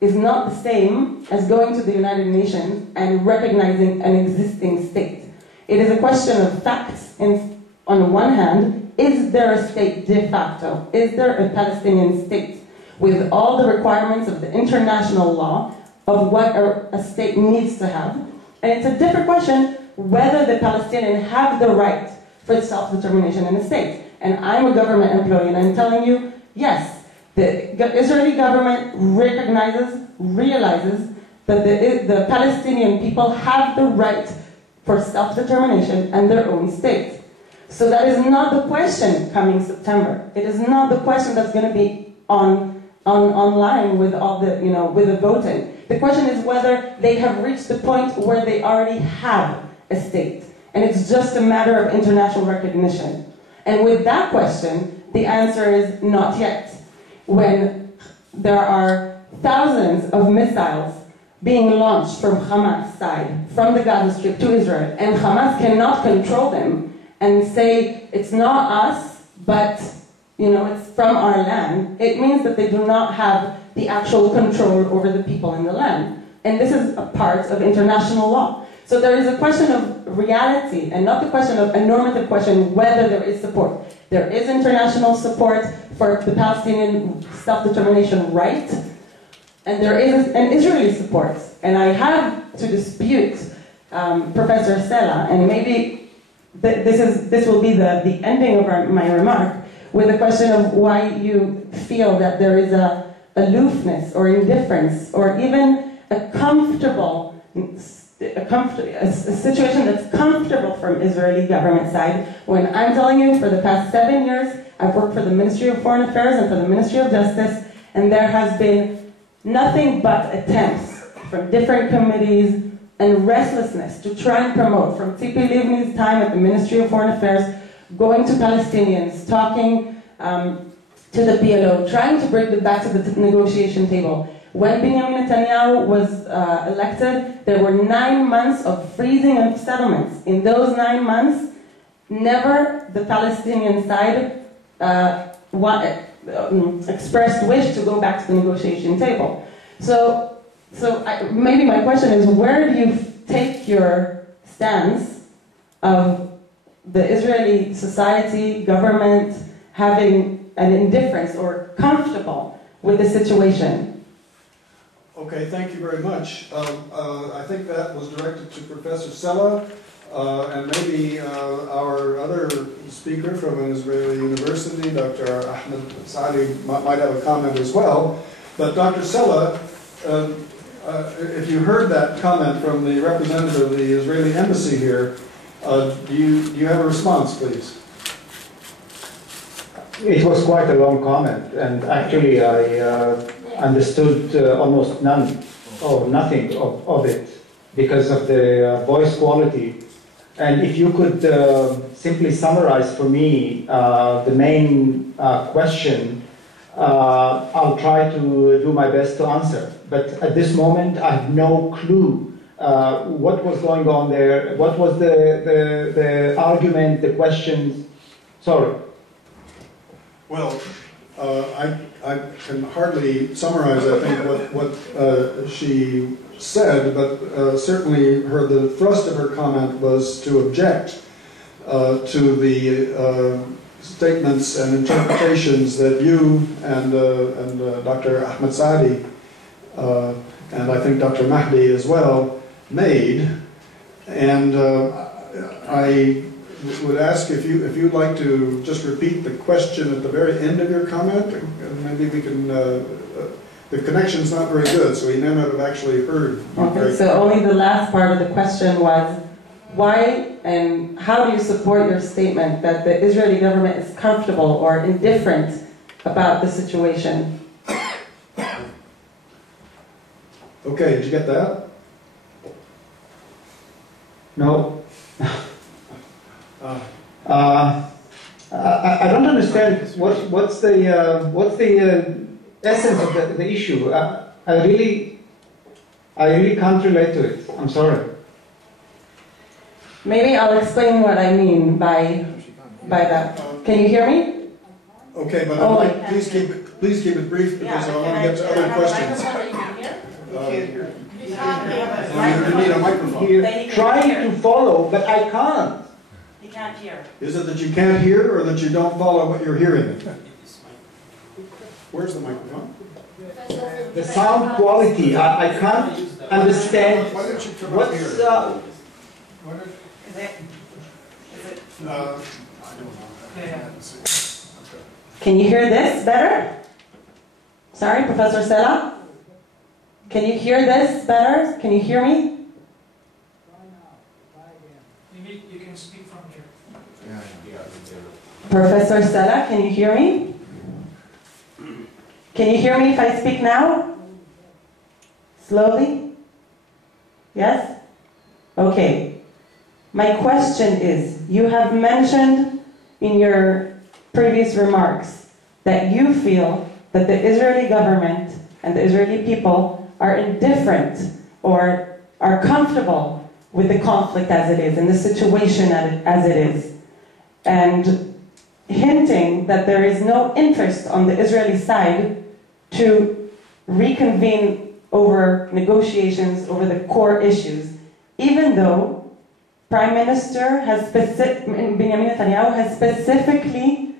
is not the same as going to the United Nations and recognizing an existing state. It is a question of facts. On the one hand, is there a state de facto? Is there a Palestinian state with all the requirements of the international law of what a state needs to have? And it's a different question whether the Palestinians have the right for self-determination in the state. And I'm a government employee, and I'm telling you, yes, the Israeli government realizes that the Palestinian people have the right for self-determination and their own state. So that is not the question coming September. It is not the question that's going to be online with all the, with the voting. The question is whether they have reached the point where they already have a state. And it's just a matter of international recognition. And with that question, the answer is not yet. When there are thousands of missiles being launched from Hamas' side, from the Gaza Strip to Israel, and Hamas cannot control them and say, it's not us, but it's from our land, it means that they do not have the actual control over the people in the land. And this is a part of international law. So there is a question of reality, and not the question of a normative question whether there is support. There is international support for the Palestinian self-determination right, and there is an Israeli support. And I have to dispute Professor Sella, and maybe this will be the ending of my remark, with the question of why you feel that there is a aloofness or indifference or even a situation that's comfortable from Israeli government side, when I'm telling you for the past 7 years I've worked for the Ministry of Foreign Affairs and for the Ministry of Justice, and there has been nothing but attempts from different committees and restlessness to try and promote, from Tzipi Livni's time at the Ministry of Foreign Affairs, going to Palestinians, talking to the PLO, trying to bring them back to the negotiation table. When Benjamin Netanyahu was elected, there were 9 months of freezing of settlements. In those 9 months, never the Palestinian side expressed wish to go back to the negotiation table. So maybe my question is, where do you take your stance of the Israeli society, government, having an indifference or comfortable with the situation? Okay, thank you very much. I think that was directed to Professor Sella, and maybe our other speaker from an Israeli university, Dr. Ahmed Saadi, might have a comment as well. But Dr. Sella, if you heard that comment from the representative of the Israeli embassy here, do you have a response, please? It was quite a long comment, and actually I understood almost none or nothing of it because of the voice quality. And if you could simply summarize for me the main question I'll try to do my best to answer. But at this moment, I have no clue what was going on there, what was the argument, the questions. Sorry. Well, I can hardly summarize, I think, what she said, but certainly the thrust of her comment was to object to the statements and interpretations that you and Dr. Ahmed Saadi and I think Dr. Mahdi as well made, and I would ask if you'd like to just repeat the question at the very end of your comment, and maybe we can. The connection's not very good, so we may not have actually heard. Okay, so only the last part of the question was, why and how do you support your statement that the Israeli government is comfortable or indifferent about the situation? Okay, did you get that? No. I don't understand what's the essence of the issue. I really can't relate to it. I'm sorry. Maybe I'll explain what I mean by that. Can you hear me? Okay, but please keep it brief because I want to get to other questions. You need a microphone. Trying to follow, but I can't. You can't hear. Is it that you can't hear or that you don't follow what you're hearing? Where's the microphone? The sound quality, I can't understand. Why don't you come What's up here? Is it? I don't know. Yeah. Can you hear this better? Sorry, Professor Sela? Can you hear this better? Can you hear me? Maybe you can speak from here. Professor Sela, can you hear me? Can you hear me if I speak now? Slowly? Yes? Okay. My question is, you have mentioned in your previous remarks that you feel that the Israeli government and the Israeli people are indifferent or are comfortable with the conflict as it is and the situation as it is, and hinting that there is no interest on the Israeli side to reconvene over negotiations over the core issues, even though Prime Minister Benjamin Netanyahu has specifically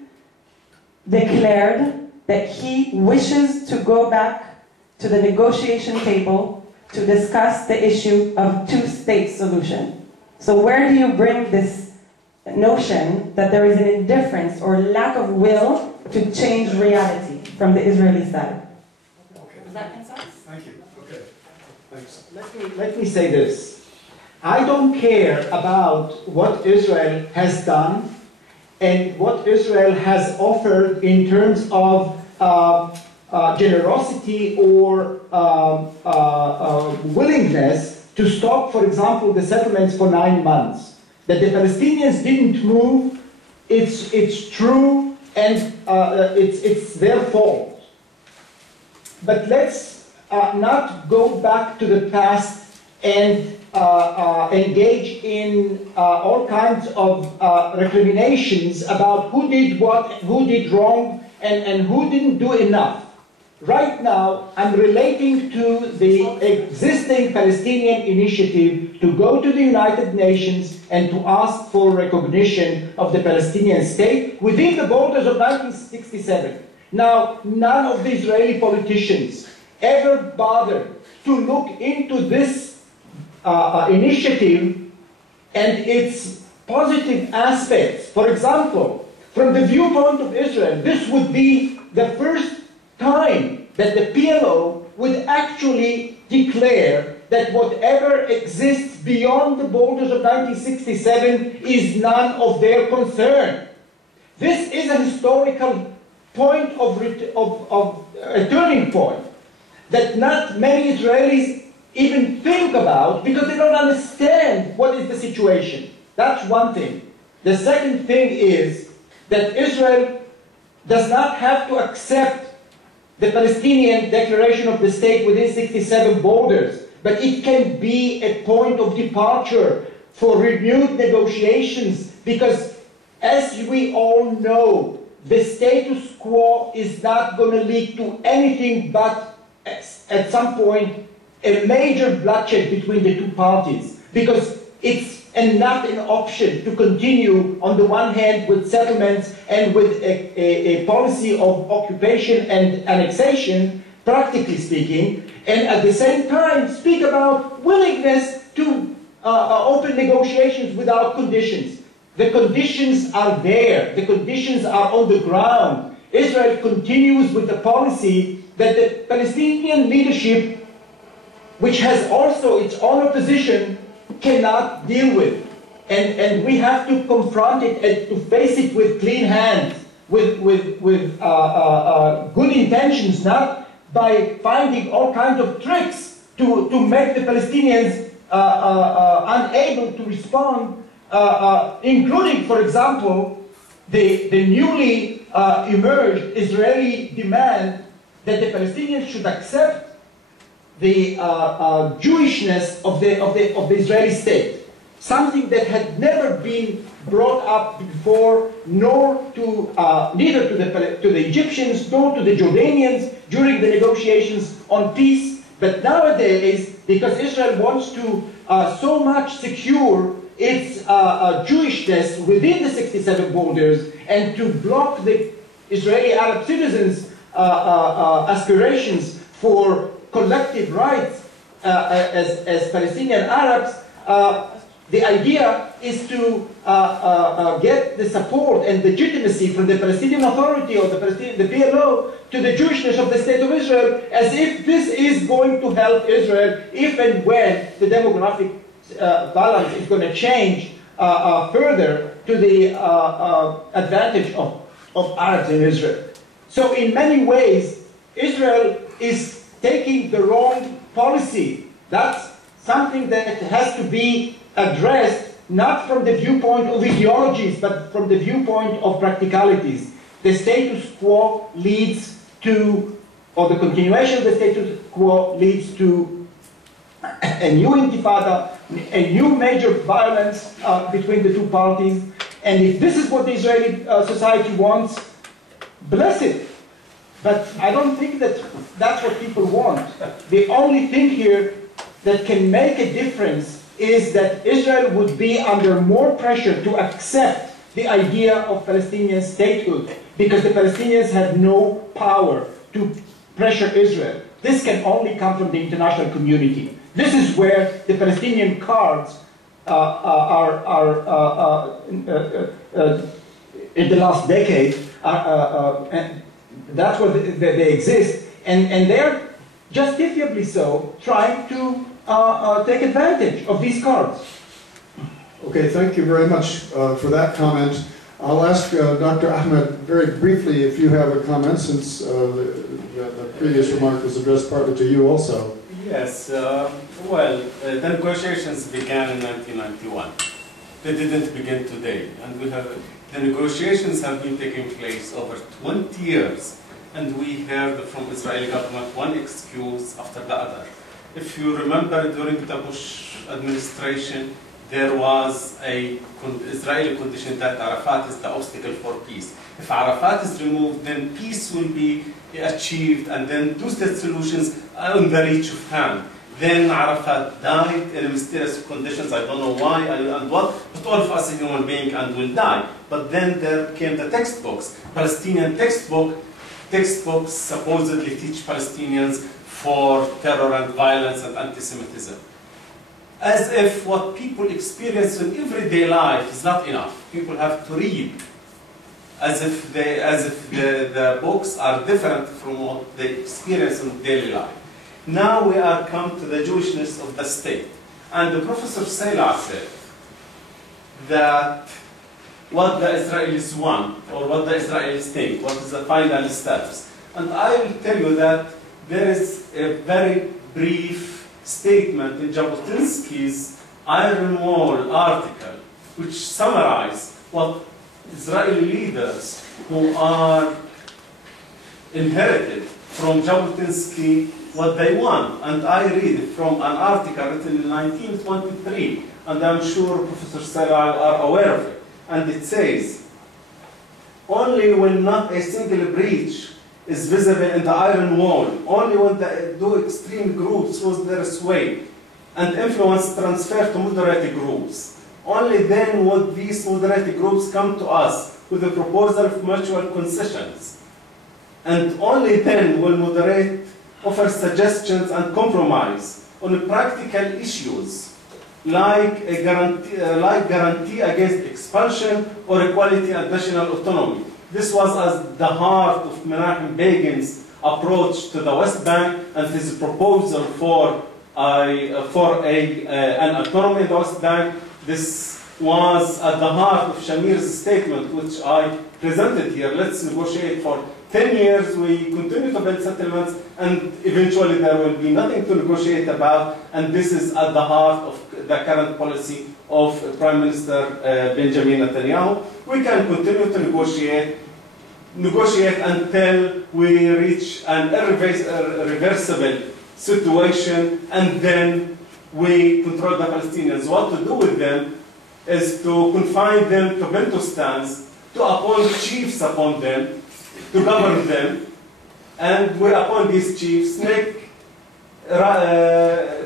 declared that he wishes to go back to the negotiation table to discuss the issue of two-state solution. So where do you bring this notion that there is an indifference or lack of will to change reality from the Israeli side? Okay. Does that make sense? Thank you. Okay. Thanks. Let me say this. I don't care about what Israel has done and what Israel has offered in terms of generosity or willingness to stop, for example, the settlements for 9 months. That the Palestinians didn't move, it's true, and it's their fault. But let's not go back to the past and engage in all kinds of recriminations about who did what, who did wrong, and who didn't do enough. Right now, I'm relating to the existing Palestinian initiative to go to the United Nations and to ask for recognition of the Palestinian state within the borders of 1967. Now, none of the Israeli politicians ever bothered to look into this initiative and its positive aspects. For example, from the viewpoint of Israel, this would be the first time that the PLO would actually declare that whatever exists beyond the borders of 1967 is none of their concern. This is a historical point of a turning point that not many Israelis even think about because they don't understand what is the situation. That's one thing. The second thing is that Israel does not have to accept the Palestinian declaration of the state within 67 borders, but it can be a point of departure for renewed negotiations, because as we all know, the status quo is not going to lead to anything but, at some point, a major bloodshed between the two parties, because it's not an option to continue, on the one hand, with settlements and with a policy of occupation and annexation, practically speaking, and at the same time speak about willingness to open negotiations without conditions. The conditions are there. The conditions are on the ground. Israel continues with the policy that the Palestinian leadership, which has also its own opposition, cannot deal with. And we have to confront it and to face it with clean hands, with good intentions, not by finding all kinds of tricks to make the Palestinians unable to respond, including, for example, the newly emerged Israeli demand that the Palestinians should accept the Jewishness of the Israeli state, something that had never been brought up before, nor to neither to the Egyptians nor to the Jordanians during the negotiations on peace. But nowadays, because Israel wants to so much secure its Jewishness within the 67 borders and to block the Israeli Arab citizens' aspirations for collective rights as Palestinian Arabs, the idea is to get the support and legitimacy from the Palestinian Authority or the PLO to the Jewishness of the State of Israel, as if this is going to help Israel if and when the demographic balance is going to change further to the advantage of Arabs in Israel. So in many ways, Israel is taking the wrong policy. That's something that has to be addressed not from the viewpoint of ideologies, but from the viewpoint of practicalities. The status quo leads to, or the continuation of the status quo leads to a new intifada, a new major violence between the two parties. And if this is what the Israeli society wants, bless it. But I don't think that that's what people want. The only thing here that can make a difference is that Israel would be under more pressure to accept the idea of Palestinian statehood, because the Palestinians have no power to pressure Israel. This can only come from the international community. This is where the Palestinian cards in the last decade, and that's where they exist, and they're justifiably so trying to take advantage of these cards. Okay, thank you very much for that comment. I'll ask Dr. Ahmed very briefly if you have a comment, since the previous remark was addressed partly to you also. Yes, well, the negotiations began in 1991. They didn't begin today, and the negotiations have been taking place over 20 years, and we heard from the Israeli government one excuse after the other. If you remember, during the Bush administration, there was an Israeli condition that Arafat is the obstacle for peace. If Arafat is removed, then peace will be achieved, and then two-state solutions are in the reach of hand. Then Arafat died in mysterious conditions, I don't know why and what, but all of us are human beings and will die. But then there came the textbooks, Palestinian textbooks supposedly teach Palestinians for terror and violence and anti-Semitism. As if what people experience in everyday life is not enough. People have to read. As if the books are different from what they experience in daily life. Now we are come to the Jewishness of the state. And the Professor Sela said that what the Israelis want, or what the Israelis think, what is the final status. And I will tell you that there is a very brief statement in Jabotinsky's Iron Wall article, which summarizes what Israeli leaders who are inherited from Jabotinsky what they want. And I read from an article written in 1923, and I'm sure Professor Saral are aware of it. And it says, only when not a single breach is visible in the iron wall, only when the two extreme groups lose their sway and influence transfer to moderate groups, only then would these moderate groups come to us with a proposal of mutual concessions. And only then will moderate offer suggestions and compromise on practical issues like a guarantee against expulsion or equality and national autonomy. This was at the heart of Menachem Begin's approach to the West Bank and his proposal for an autonomy in the West Bank. This was at the heart of Shamir's statement, which I presented here. Let's negotiate for 10 years, we continue to build settlements, and eventually there will be nothing to negotiate about, and this is at the heart of the current policy of Prime Minister Benjamin Netanyahu. We can continue to negotiate until we reach an irreversible situation, and then we control the Palestinians. What to do with them is to confine them to Bentostans, to appoint chiefs upon them, to govern them, and we appoint these chiefs, make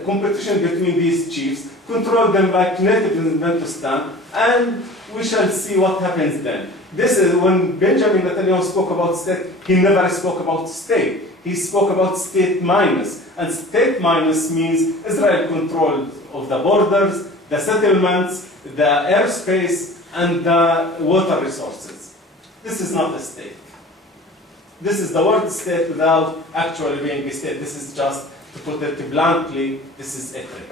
competition between these chiefs, control them like natives in Bentostan, and we shall see what happens then. This is when Benjamin Netanyahu spoke about state, he never spoke about state. He spoke about state minus, and state minus means Israel control of the borders, the settlements, the airspace, and the water resources. This is not a state. This is the word state without actually being a state. This is just, to put it bluntly, this is a trick.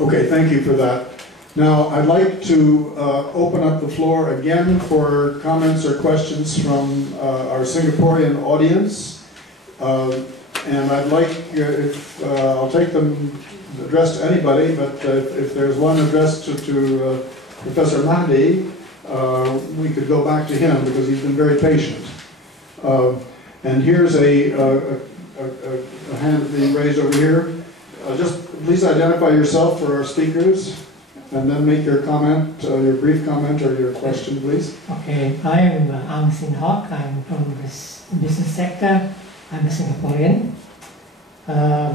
Okay, thank you for that. Now, I'd like to open up the floor again for comments or questions from our Singaporean audience. And I'd like, I'll take them addressed to anybody, but if there's one addressed to Professor Mahdi, we could go back to him because he's been very patient. And here's a hand being raised over here. Just please identify yourself for our speakers, and then make your comment, your brief comment or your question, please. Okay, I am Ang Sin Hock. I'm from the business sector. I'm a Singaporean.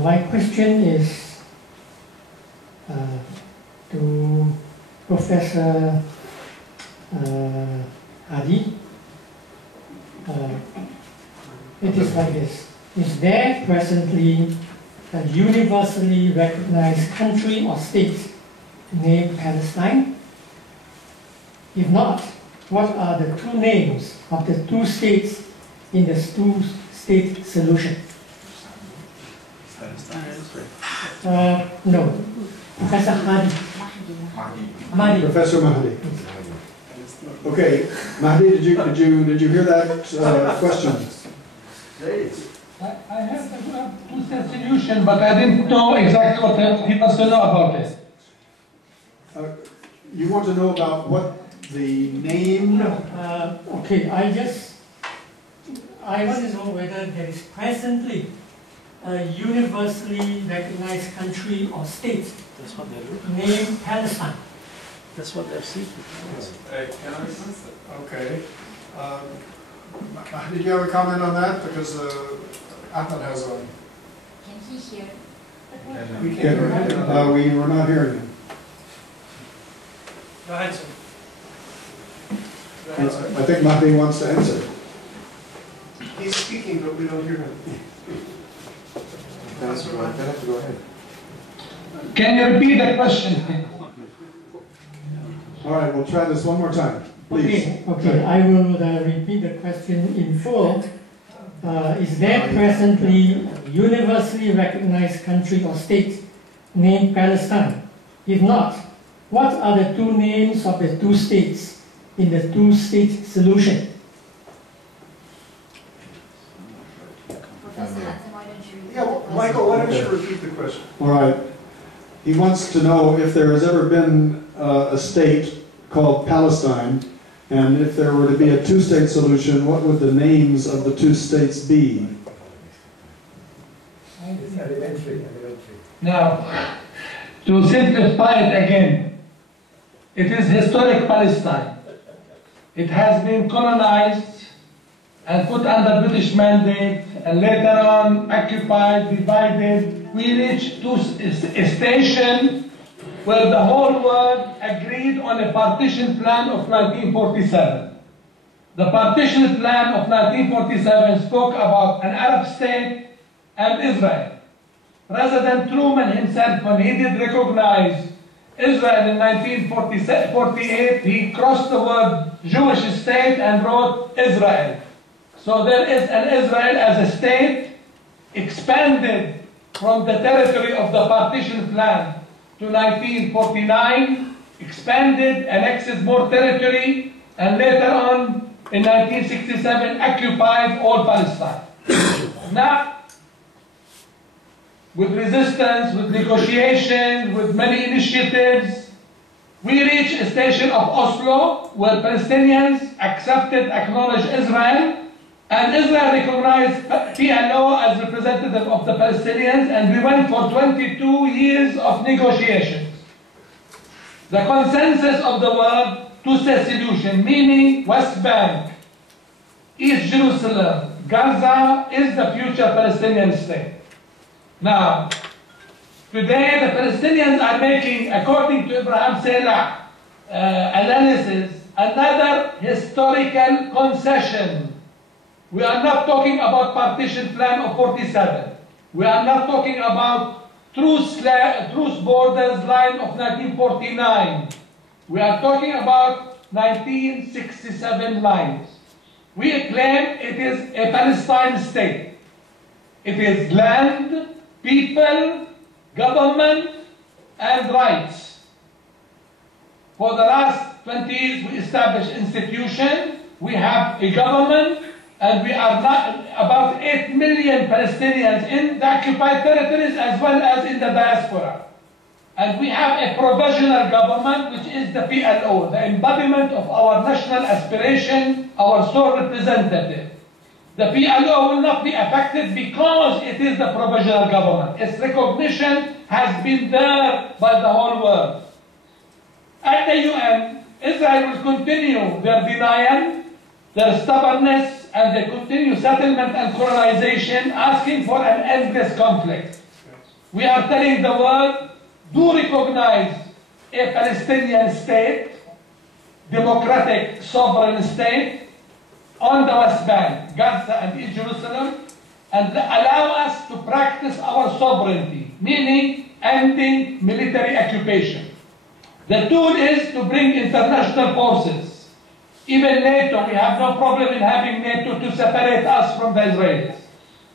My question is to Professor Hadi. It is like this. Is there presently a universally recognized country or state named Palestine? If not, what are the two names of the two states in the two-state solution? No, Professor Hadi. Mahdi. Professor Mahdi. Okay, Mahdi, did you hear that question? I have the two-state solution, but I didn't know exactly what he wants to know about it. You want to know about what the name? No, okay, I want to know whether there is presently a universally recognized country or state named Palestine. That's what they're seeking. Can I answer? Okay. Did you have a comment on that? Because Ahmed has a... Can he hear? We can't hear him. We were not hearing him. Go ahead, sir. I think Mahdi wants to answer. He's speaking, but we don't hear him. Go ahead. Can you repeat the question? All right, we'll try this one more time. Please. Okay, I will repeat the question in full. Is there presently a universally recognized country or state named Palestine? If not, what are the two names of the two states in the two-state solution? Professor Hudson, why don't you repeat Yeah, the question? Michael, why don't you repeat the question? All right. He wants to know if there has ever been a state called Palestine And if there were to be a two-state solution, what would the names of the two states be? Now, to simplify it again, it is historic Palestine. It has been colonized and put under British mandate and later on occupied, divided. We reached to a station where the whole world agreed on a partition plan of 1947. The partition plan of 1947 spoke about an Arab state and Israel. President Truman himself, when he did recognize Israel in 1948, he crossed the word Jewish state and wrote Israel. So there is an Israel as a state, expanded from the territory of the partition plan to 1949, expanded, annexed more territory, and later on, in 1967, occupied all Palestine. Now, with resistance, with negotiation, with many initiatives, we reached a station of Oslo where Palestinians accepted, acknowledged Israel, and Israel recognized PLO as representative of the Palestinians, and we went for 22 years of negotiations. The consensus of the world, two-state solution, meaning West Bank, East Jerusalem, Gaza is the future Palestinian state. Now, today the Palestinians are making, according to Abraham Selah analysis, another historical concession. We are not talking about partition plan of 47. We are not talking about truce borders line of 1949. We are talking about 1967 lines. We claim it is a Palestine state. It is land, people, government, and rights. For the last 20 years, we established institutions. We have a government, and we are not about 8 million Palestinians in the occupied territories as well as in the diaspora. And we have a provisional government, which is the PLO, the embodiment of our national aspiration, our sole representative. The PLO will not be affected because it is the provisional government. Its recognition has been there by the whole world. At the UN, Israel will continue their denial, their stubbornness, and they continue settlement and colonization, asking for an endless conflict. We are telling the world, do recognize a Palestinian state, democratic, sovereign state, on the West Bank, Gaza and East Jerusalem, and allow us to practice our sovereignty, meaning ending military occupation. The tool is to bring international forces. Even NATO, we have no problem in having NATO to separate us from the Israelis.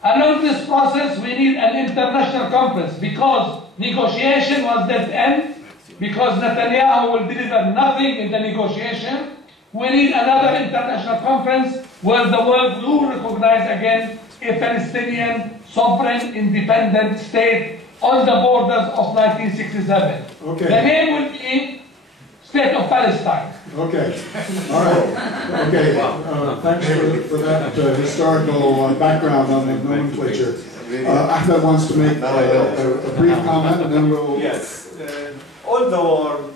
Along this process, we need an international conference because negotiation was dead end, because Netanyahu will deliver nothing in the negotiation. We need another international conference where the world will recognize again a Palestinian sovereign independent state on the borders of 1967. Okay. The name will be State of Palestine. Okay. All right. Okay. Thanks for that historical background on the nomenclature. Ahmed wants to make a brief comment, and then we'll... Yes. All the world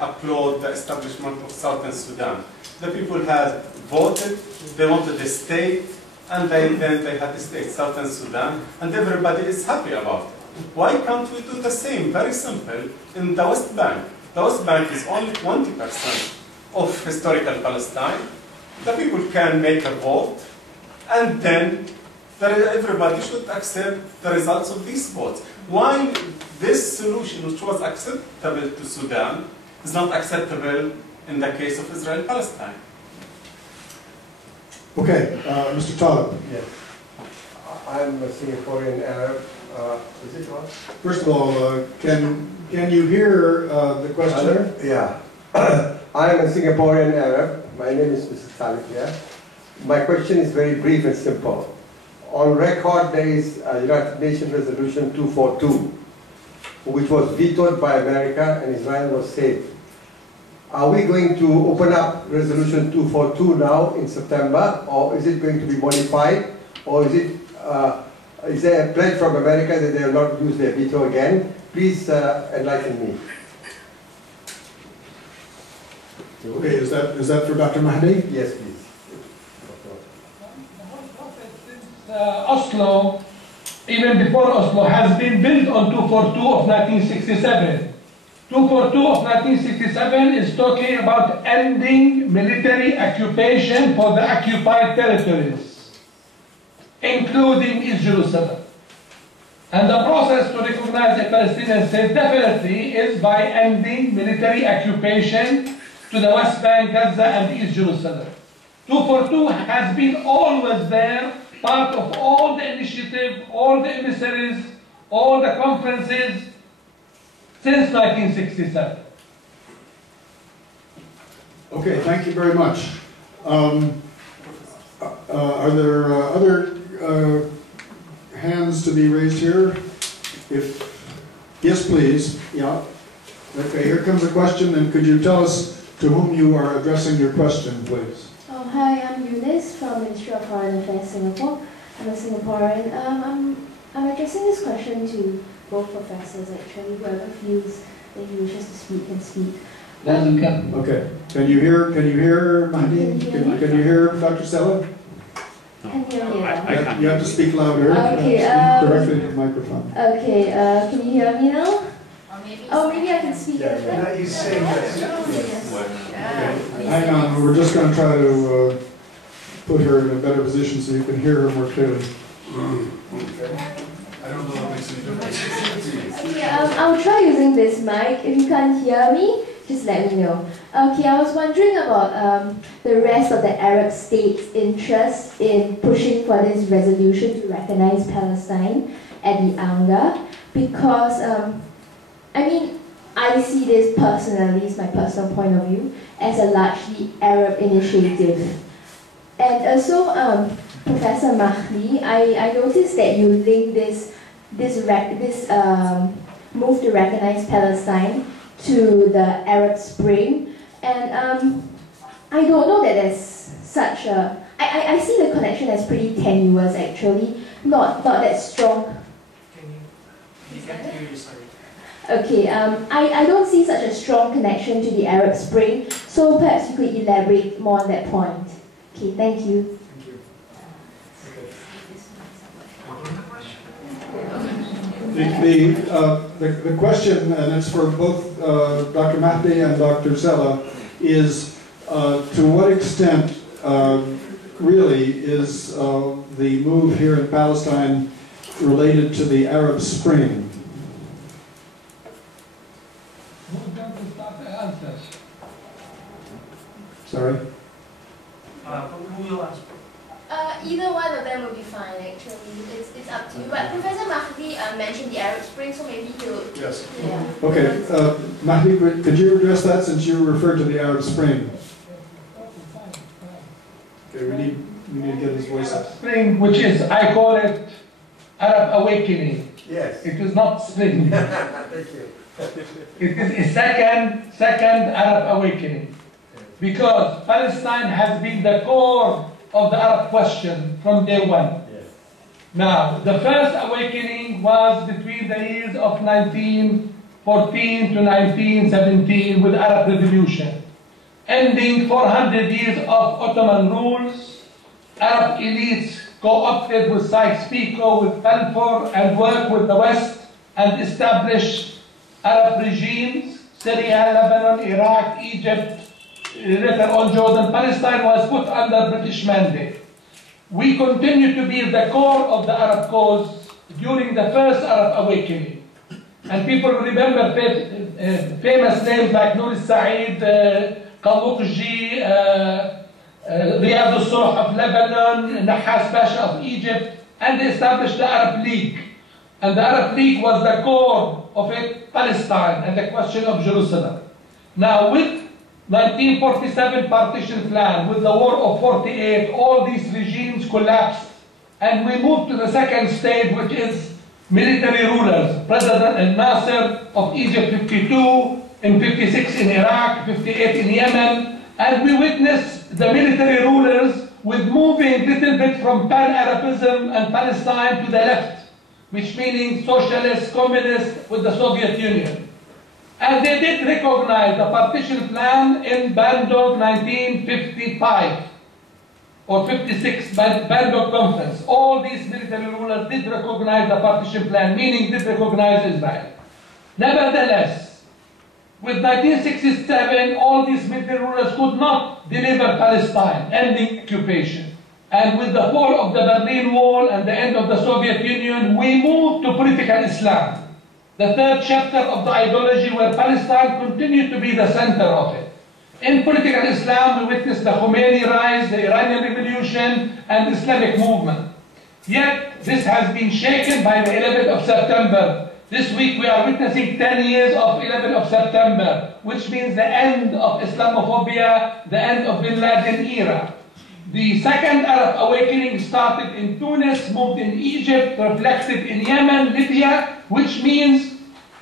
applaud the establishment of Southern Sudan. The people had voted, they wanted a state, and then they had a state, Southern Sudan, and everybody is happy about it. Why can't we do the same, very simple, in the West Bank? The West Bank is only 20% of historical Palestine. The people can make a vote, and then everybody should accept the results of these votes. Why this solution, which was acceptable to Sudan, is not acceptable in the case of Israel-Palestine? Okay, Mr. Talib. Yes. I'm a Singaporean Arab. Is it on? First of all, can you hear the questioner? Yeah. I am a Singaporean Arab. My name is Mr. Salih. Yeah. My question is very brief and simple. On record, there is a United Nations Resolution 242, which was vetoed by America, and Israel was saved. Are we going to open up Resolution 242 now in September, or is it going to be modified, or is there a pledge from America that they will not use their veto again? Please enlighten me. Okay, is that for Dr. Mahdi? Yes, please. Oslo, even before Oslo, has been built on 242 of 1967. 242 of 1967 is talking about ending military occupation for the occupied territories, including East Jerusalem. And the process to recognize a Palestinian state definitely is by ending military occupation to the West Bank, Gaza, and East Jerusalem. 242 has been always there, part of all the initiative, all the emissaries, all the conferences since 1967. Okay, thank you very much. Are there other hands to be raised here? Yes, please. Yeah. Okay, here comes a question, and could you tell us to whom you are addressing your question, please? Oh, hi, I'm Eunice from Ministry of Foreign Affairs, Singapore. I'm a Singaporean. I'm addressing this question to both professors, actually. Whoever feels that he wishes to speak can speak. Okay. Can you hear Mahdi? Can you hear Dr. Sella? Can you hear me? You have to speak louder. Okay. Speak directly to the microphone. Okay. Can you hear me now? Oh, maybe I can speak. Yeah, he's saying yes. Okay. Hang on. We're just going to try to put her in a better position so you can hear her more clearly. Okay. I don't know if it makes any difference. Okay, I'll try using this mic. If you can't hear me, just let me know. Okay, I was wondering about the rest of the Arab states' interest in pushing for this resolution to recognize Palestine at the UNGA, because, I see this personally, it's my personal point of view, as a largely Arab initiative. And also, Professor Mahdi, I noticed that you link this move to recognize Palestine to the Arab Spring, and I don't know that there's such a. I see the connection as pretty tenuous, actually, not that strong. You can't hear you, sorry. Okay, I don't see such a strong connection to the Arab Spring, so perhaps you could elaborate more on that point. Okay, thank you. The question, and it's for both Dr. Mahdi and Dr. Sella, is to what extent really is the move here in Palestine related to the Arab Spring? Who's going to start the answers? Sorry? Who will answer? Either one of them would be fine, actually. It's up to you. But Professor Mahdi mentioned the Arab Spring, so maybe he'll... Yes. Yeah. Okay. Mahdi, could you address that since you referred to the Arab Spring? Okay, we need to get his voice up. Spring, which is, I call it Arab Awakening. Yes. It is not spring. Thank you. It is a second Arab Awakening. Because Palestine has been the core of the Arab question from day one. Yes. Now, the first awakening was between the years of 1914 to 1917 with the Arab Revolution, ending 400 years of Ottoman rules. Arab elites co-opted with Sykes-Picot, with Balfour, and worked with the West and established Arab regimes, Syria, Lebanon, Iraq, Egypt, later on Jordan. Palestine was put under British mandate. We continue to be the core of the Arab cause during the first Arab awakening. And people remember famous names like Nour Said, Kalukji, Riyad al-Sulh of Lebanon, Nahas Pasha of Egypt, and they established the Arab League. And the Arab League was the core of it, Palestine, and the question of Jerusalem. Now, with 1947 partition plan, with the war of 48, all these regimes collapsed, and we moved to the second stage, which is military rulers. President Nasser of Egypt 52, in 56 in Iraq, 58 in Yemen, and we witnessed the military rulers with moving little bit from pan-Arabism and Palestine to the left, which meaning socialist, communist with the Soviet Union. And they did recognize the partition plan in Bandung 1955 or 56 Bandung Conference. All these military rulers did recognize the partition plan, meaning did recognize Israel. Nevertheless, with 1967, all these military rulers could not deliver Palestine, ending occupation. And with the fall of the Berlin Wall and the end of the Soviet Union, we moved to political Islam, the third chapter of the ideology where Palestine continued to be the center of it. In political Islam, we witnessed the Khomeini rise, the Iranian Revolution, and the Islamic movement. Yet, this has been shaken by the 11th of September. This week, we are witnessing 10 years of 11th of September, which means the end of Islamophobia, the end of Bin Laden era. The second Arab awakening started in Tunis, moved in Egypt, reflected in Yemen, Libya, which means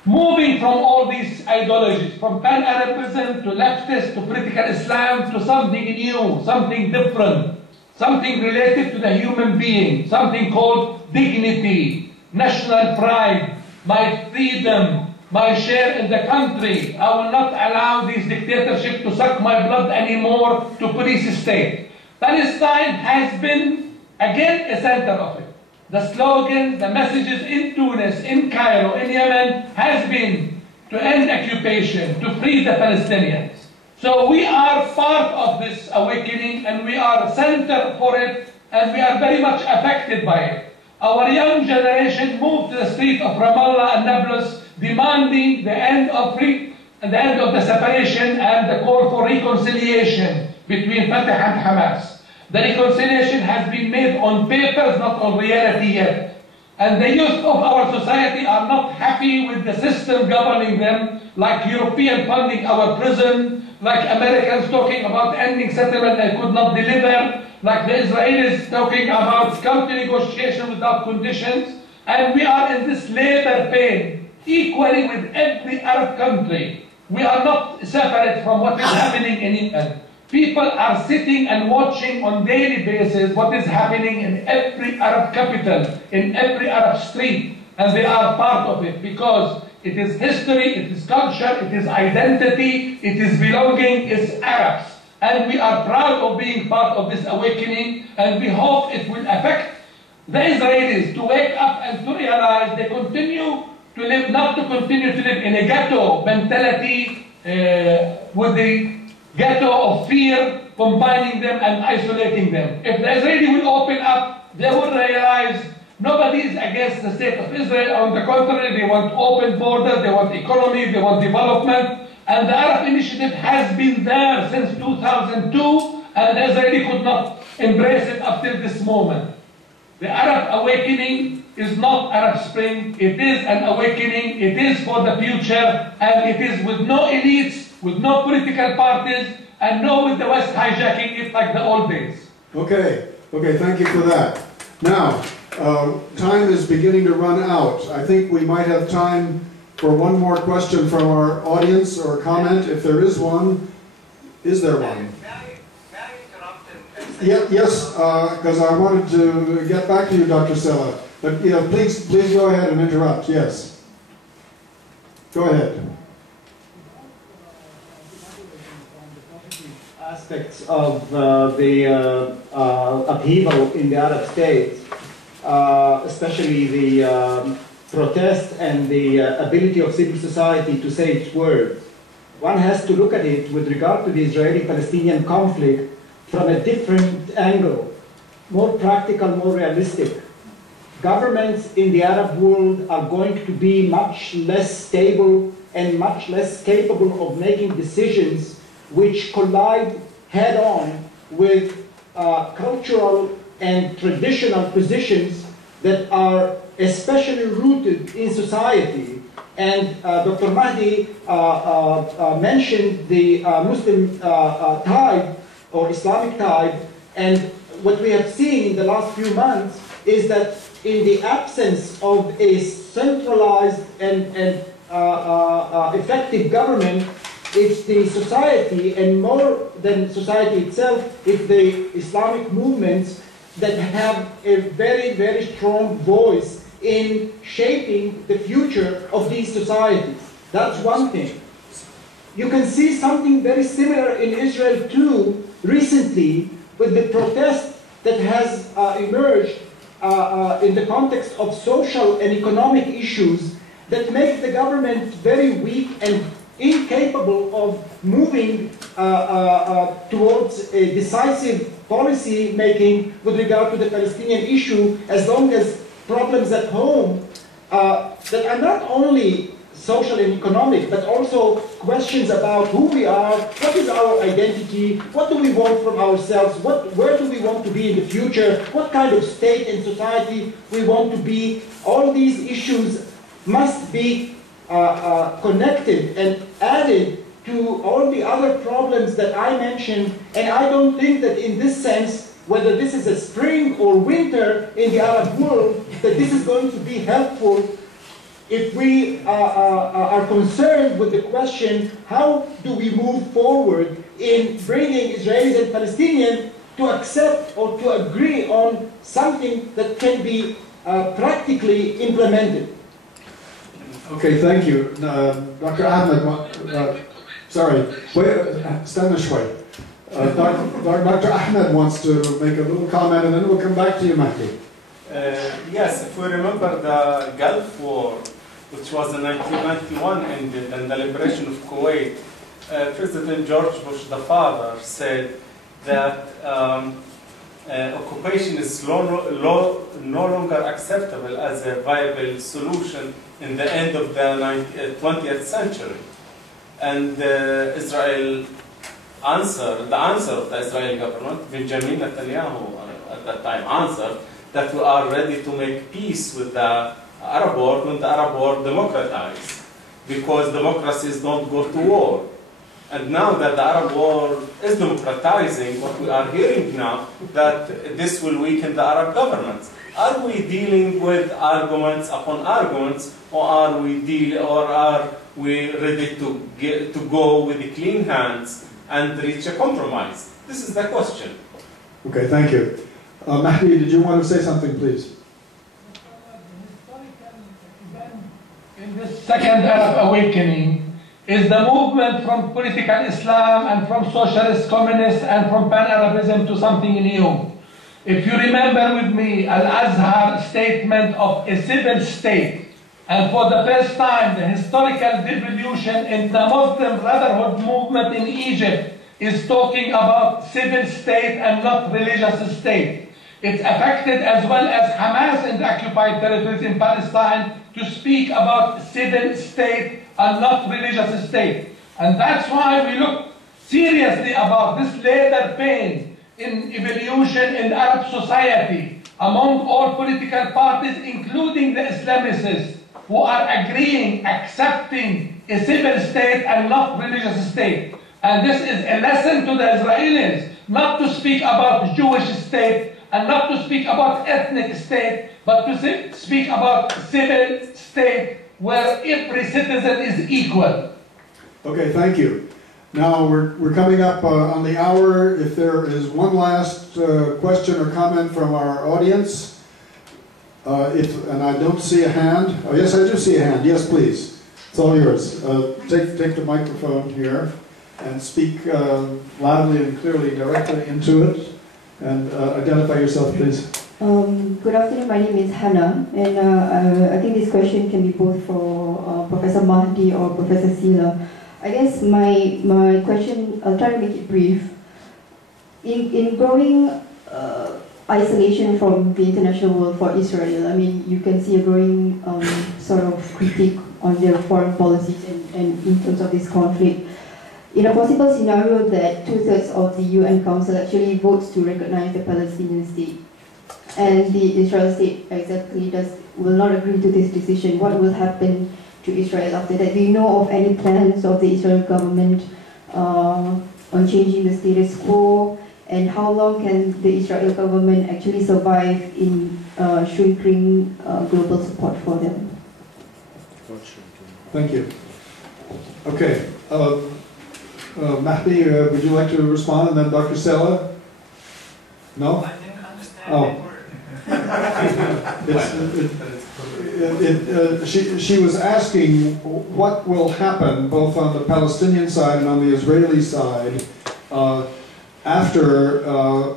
moving from all these ideologies, from pan-Arabism to leftist to political Islam to something new, something different, something related to the human being, something called dignity, national pride, my freedom, my share in the country. I will not allow this dictatorship to suck my blood anymore to police state. Palestine has been, again, a center of it. The slogans, the messages in Tunis, in Cairo, in Yemen, has been to end occupation, to free the Palestinians. So we are part of this awakening and we are center for it and we are very much affected by it. Our young generation moved to the street of Ramallah and Nablus demanding the end of the separation and the call for reconciliation between Fatah and Hamas. The reconciliation has been made on papers, not on reality yet. And the youth of our society are not happy with the system governing them, like European funding our prison, like Americans talking about ending settlement and could not deliver, like the Israelis talking about country negotiation without conditions. And we are in this labor pain, equally with every Arab country. We are not separate from what is happening in Yemen. People are sitting and watching on daily basis what is happening in every Arab capital, in every Arab street, and they are part of it because it is history, it is culture, it is identity, it is belonging, it's Arabs. And we are proud of being part of this awakening, and we hope it will affect the Israelis to wake up and to realize they continue to live, not to continue to live in a ghetto mentality with the ghetto of fear, combining them and isolating them. If the Israeli will open up, they will realize nobody is against the state of Israel. On the contrary, they want open borders, they want economy, they want development. And the Arab Initiative has been there since 2002, and the Israeli could not embrace it up till this moment. The Arab awakening is not Arab Spring, it is an awakening, it is for the future, and it is with no elites, with no political parties, and no with the West hijacking it like the old days. Okay, thank you for that. Now, time is beginning to run out. I think we might have time for one more question from our audience or comment, if there is one. Is there one? Yes, because I wanted to get back to you, Dr. Sella. But please go ahead and interrupt. Yes. Go ahead. Aspects of the upheaval in the Arab states, especially the protest and the ability of civil society to say its words. One has to look at it with regard to the Israeli-Palestinian conflict from a different angle, more practical, more realistic. Governments in the Arab world are going to be much less stable and much less capable of making decisions which collide head-on with cultural and traditional positions that are especially rooted in society. And Dr. Mahdi mentioned the Muslim tide or Islamic tide, and what we have seen in the last few months is that in the absence of a centralized and effective effective government, it's the society, and more than society itself, it's the Islamic movements that have a very, very strong voice in shaping the future of these societies. That's one thing. You can see something very similar in Israel too, recently, with the protest that has emerged in the context of social and economic issues that make the government very weak and incapable of moving towards a decisive policy making with regard to the Palestinian issue, as long as problems at home that are not only social and economic, but also questions about who we are, what is our identity, what do we want from ourselves, where do we want to be in the future, what kind of state and society we want to be. All these issues must be connected and added to all the other problems that I mentioned, and I don't think that in this sense, whether this is a spring or winter in the Arab world, that this is going to be helpful if we are concerned with the question, how do we move forward in bringing Israelis and Palestinians to accept or to agree on something that can be practically implemented? Okay, thank you. Dr. Ahmed, sorry, stand this way. Dr. Ahmed wants to make a little comment, and then we'll come back to you, Mahdi. Yes, if we remember the Gulf War, which was in 1991 ended, and the liberation of Kuwait, President George Bush, the father, said that occupation is no longer acceptable as a viable solution in the end of the 20th century. And Israel the answer of the Israeli government, Benjamin Netanyahu at that time answered that we are ready to make peace with the Arab world when the Arab world democratize, because democracies don't go to war. And now that the Arab world is democratizing, what we are hearing now, that this will weaken the Arab governments. Are we dealing with arguments upon arguments, or are we ready to go with the clean hands and reach a compromise? This is the question. Okay, thank you. Mahdi, did you want to say something, please? In this second Arab awakening is the movement from political Islam and from socialist communists and from pan-Arabism to something new. If you remember with me Al-Azhar statement of a civil state, and for the first time the historical devolution in the Muslim Brotherhood movement in Egypt is talking about civil state and not religious state. It's affected as well as Hamas in the occupied territories in Palestine to speak about civil state and not religious state. And that's why we look seriously about this later pain in evolution in Arab society among all political parties, including the Islamicists, who are agreeing, accepting a civil state and not religious state. And this is a lesson to the Israelis, not to speak about Jewish state and not to speak about ethnic state, but to speak about civil state where every citizen is equal. Okay, thank you. Now we're coming up on the hour. If there is one last question or comment from our audience, and I don't see a hand. Oh yes, I do see a hand. Yes, please. It's all yours. Take the microphone here and speak loudly and clearly directly into it. And identify yourself, please. Good afternoon, my name is Hannah, and I think this question can be both for Professor Mahdi or Professor Sila. I guess my question, I'll try to make it brief. In growing isolation from the international world for Israel, I mean, you can see a growing sort of critique on their foreign policies and in terms of this conflict. In a possible scenario that 2/3 of the UN Council actually votes to recognize the Palestinian state, and the Israel state exactly will not agree to this decision, what will happen to Israel after that? Do you know of any plans of the Israel government on changing the status quo? And how long can the Israel government actually survive in shrinking global support for them? Thank you. Okay. Mahdi, would you like to respond? And then Dr. Sella? No? I didn't understand a word. She was asking what will happen both on the Palestinian side and on the Israeli side after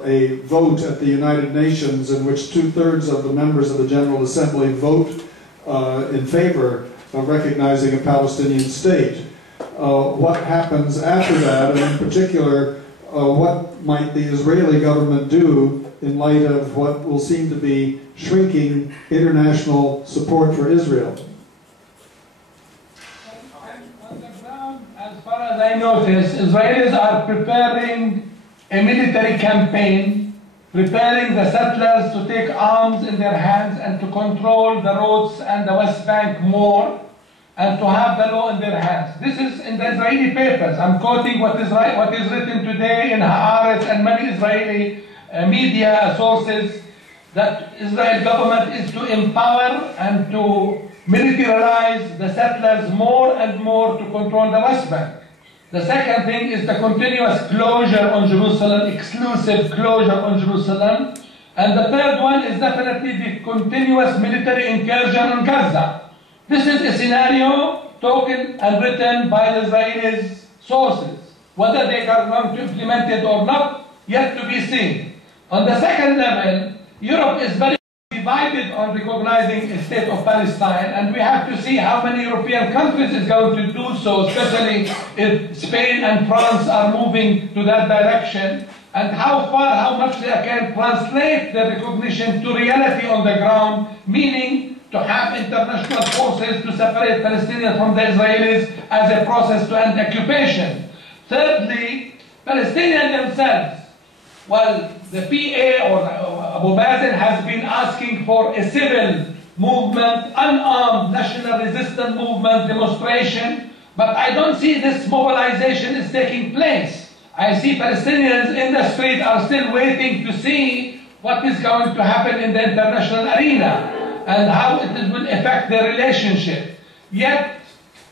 a vote at the United Nations in which 2/3 of the members of the General Assembly vote in favor of recognizing a Palestinian state. What happens after that, and in particular, what might the Israeli government do in light of what will seem to be shrinking international support for Israel? On the ground, as far as I notice, Israelis are preparing a military campaign, preparing the settlers to take arms in their hands and to control the roads and the West Bank more, and to have the law in their hands. This is in the Israeli papers. I'm quoting what is written today in Haaretz and many Israeli media sources, that Israel government is to empower and to militarize the settlers more and more to control the West Bank. The second thing is the continuous closure on Jerusalem, exclusive closure on Jerusalem. And the third one is definitely the continuous military incursion on Gaza. This is a scenario spoken and written by the Israelis' sources. Whether they are going to implement it or not, yet to be seen. On the second level, Europe is very divided on recognizing a state of Palestine, and we have to see how many European countries is going to do so, especially if Spain and France are moving to that direction, and how much they can translate the recognition to reality on the ground, meaning to have international forces to separate Palestinians from the Israelis as a process to end occupation. Thirdly, Palestinians themselves. Well, the PA or Abu Mazen has been asking for a civil movement, unarmed national resistance movement demonstration, but I don't see this mobilization is taking place. I see Palestinians in the street are still waiting to see what is going to happen in the international arena and how it will affect their relationship. Yet,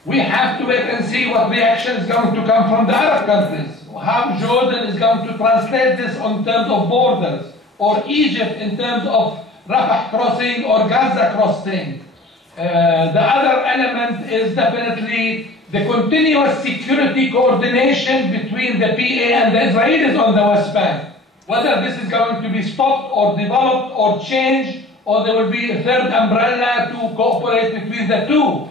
we have to wait and see what reaction is going to come from the Arab countries. How Jordan is going to translate this in terms of borders, or Egypt in terms of Rafah crossing or Gaza crossing. The other element is definitely the continuous security coordination between the PA and the Israelis on the West Bank. Whether this is going to be stopped or developed or changed, or there will be a third umbrella to cooperate between the two.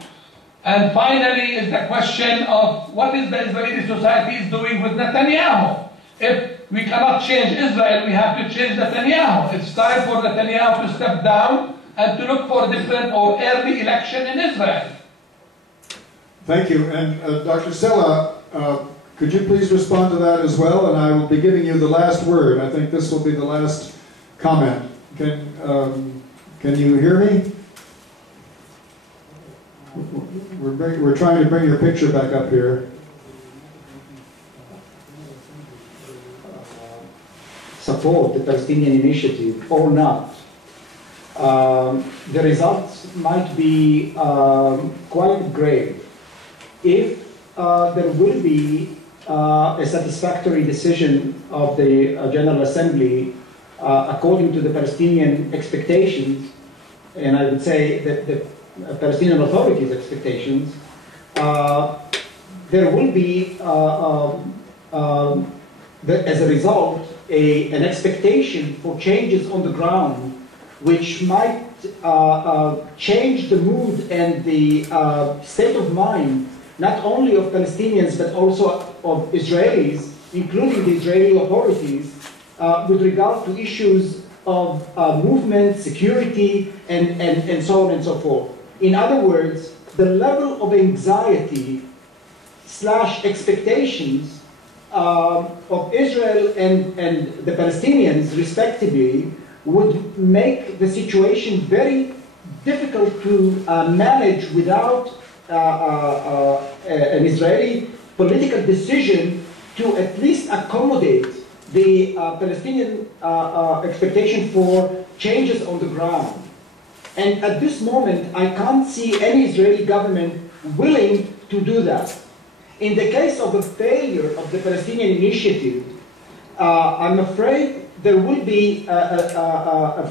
And finally is the question of what is the Israeli society doing with Netanyahu. If we cannot change Israel, we have to change Netanyahu. It's time for Netanyahu to step down and to look for a different or early election in Israel. Thank you. And Dr. Sella, could you please respond to that as well? And I will be giving you the last word. I think this will be the last comment. Can you hear me? We're trying to bring your picture back up here. Support the Palestinian initiative or not, the results might be quite grave. If there will be a satisfactory decision of the General Assembly according to the Palestinian expectations, and I would say that the Palestinian authorities' expectations, there will be, as a result, an expectation for changes on the ground, which might change the mood and the state of mind, not only of Palestinians, but also of Israelis, including the Israeli authorities, with regard to issues of movement, security, and so on and so forth. In other words, the level of anxiety / expectations of Israel and the Palestinians, respectively, would make the situation very difficult to manage without an Israeli political decision to at least accommodate the Palestinian expectation for changes on the ground. And at this moment, I can't see any Israeli government willing to do that. In the case of a failure of the Palestinian initiative, I'm afraid there will be a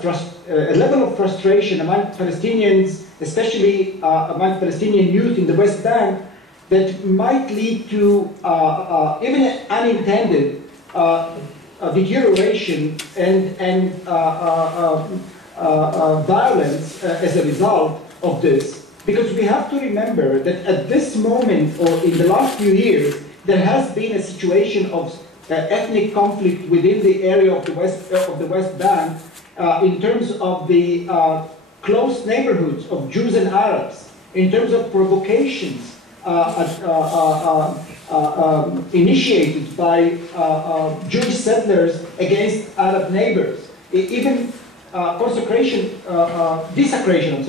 level of frustration among Palestinians, especially among Palestinian youth in the West Bank, that might lead to even unintended deterioration and violence as a result of this. Because we have to remember that at this moment, or in the last few years, there has been a situation of ethnic conflict within the area of the West Bank in terms of the close neighborhoods of Jews and Arabs, in terms of provocations initiated by Jewish settlers against Arab neighbors, even desecration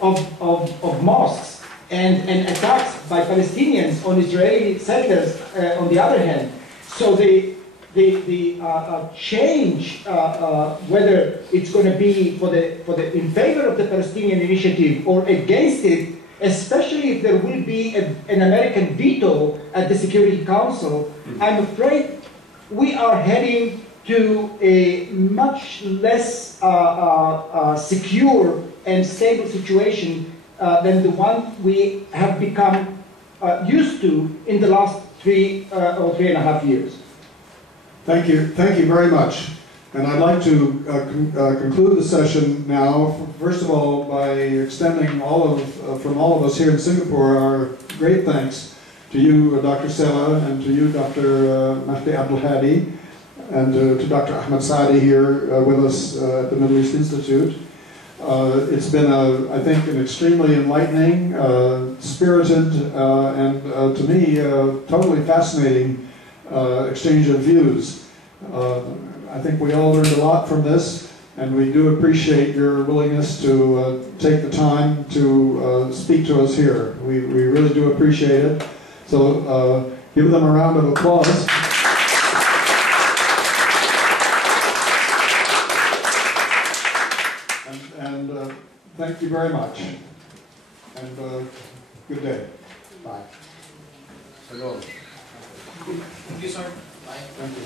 of mosques, and attacks by Palestinians on Israeli settlers on the other hand. So the change, whether it's going to be in favor of the Palestinian initiative or against it, especially if there will be an American veto at the Security Council, I'm afraid we are heading to a much less secure and stable situation than the one we have become used to in the last 3 or 3.5 years. Thank you very much. And I'd like to conclude the session now, first of all, by extending from all of us here in Singapore our great thanks to you, Dr. Sela, and to you, Dr. Mahdi Abdulhadi, and to Dr. Ahmed Saadi here with us at the Middle East Institute. It's been, I think, an extremely enlightening, spirited, and to me, totally fascinating exchange of views. I think we all learned a lot from this, and we do appreciate your willingness to take the time to speak to us here. We really do appreciate it. So give them a round of applause. And thank you very much. And good day. Bye. Hello. Thank you, sir. Bye. Thank you.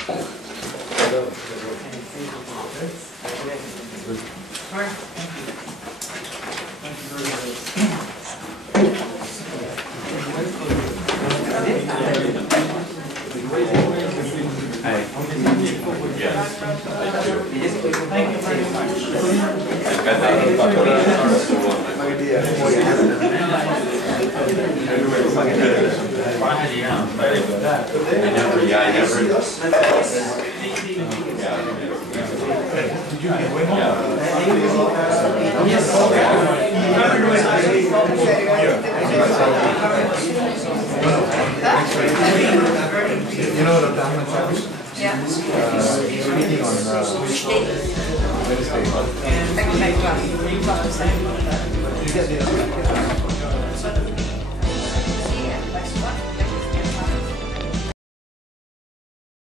Sir, thank you. Thank you very much. Thank you very much. Yes.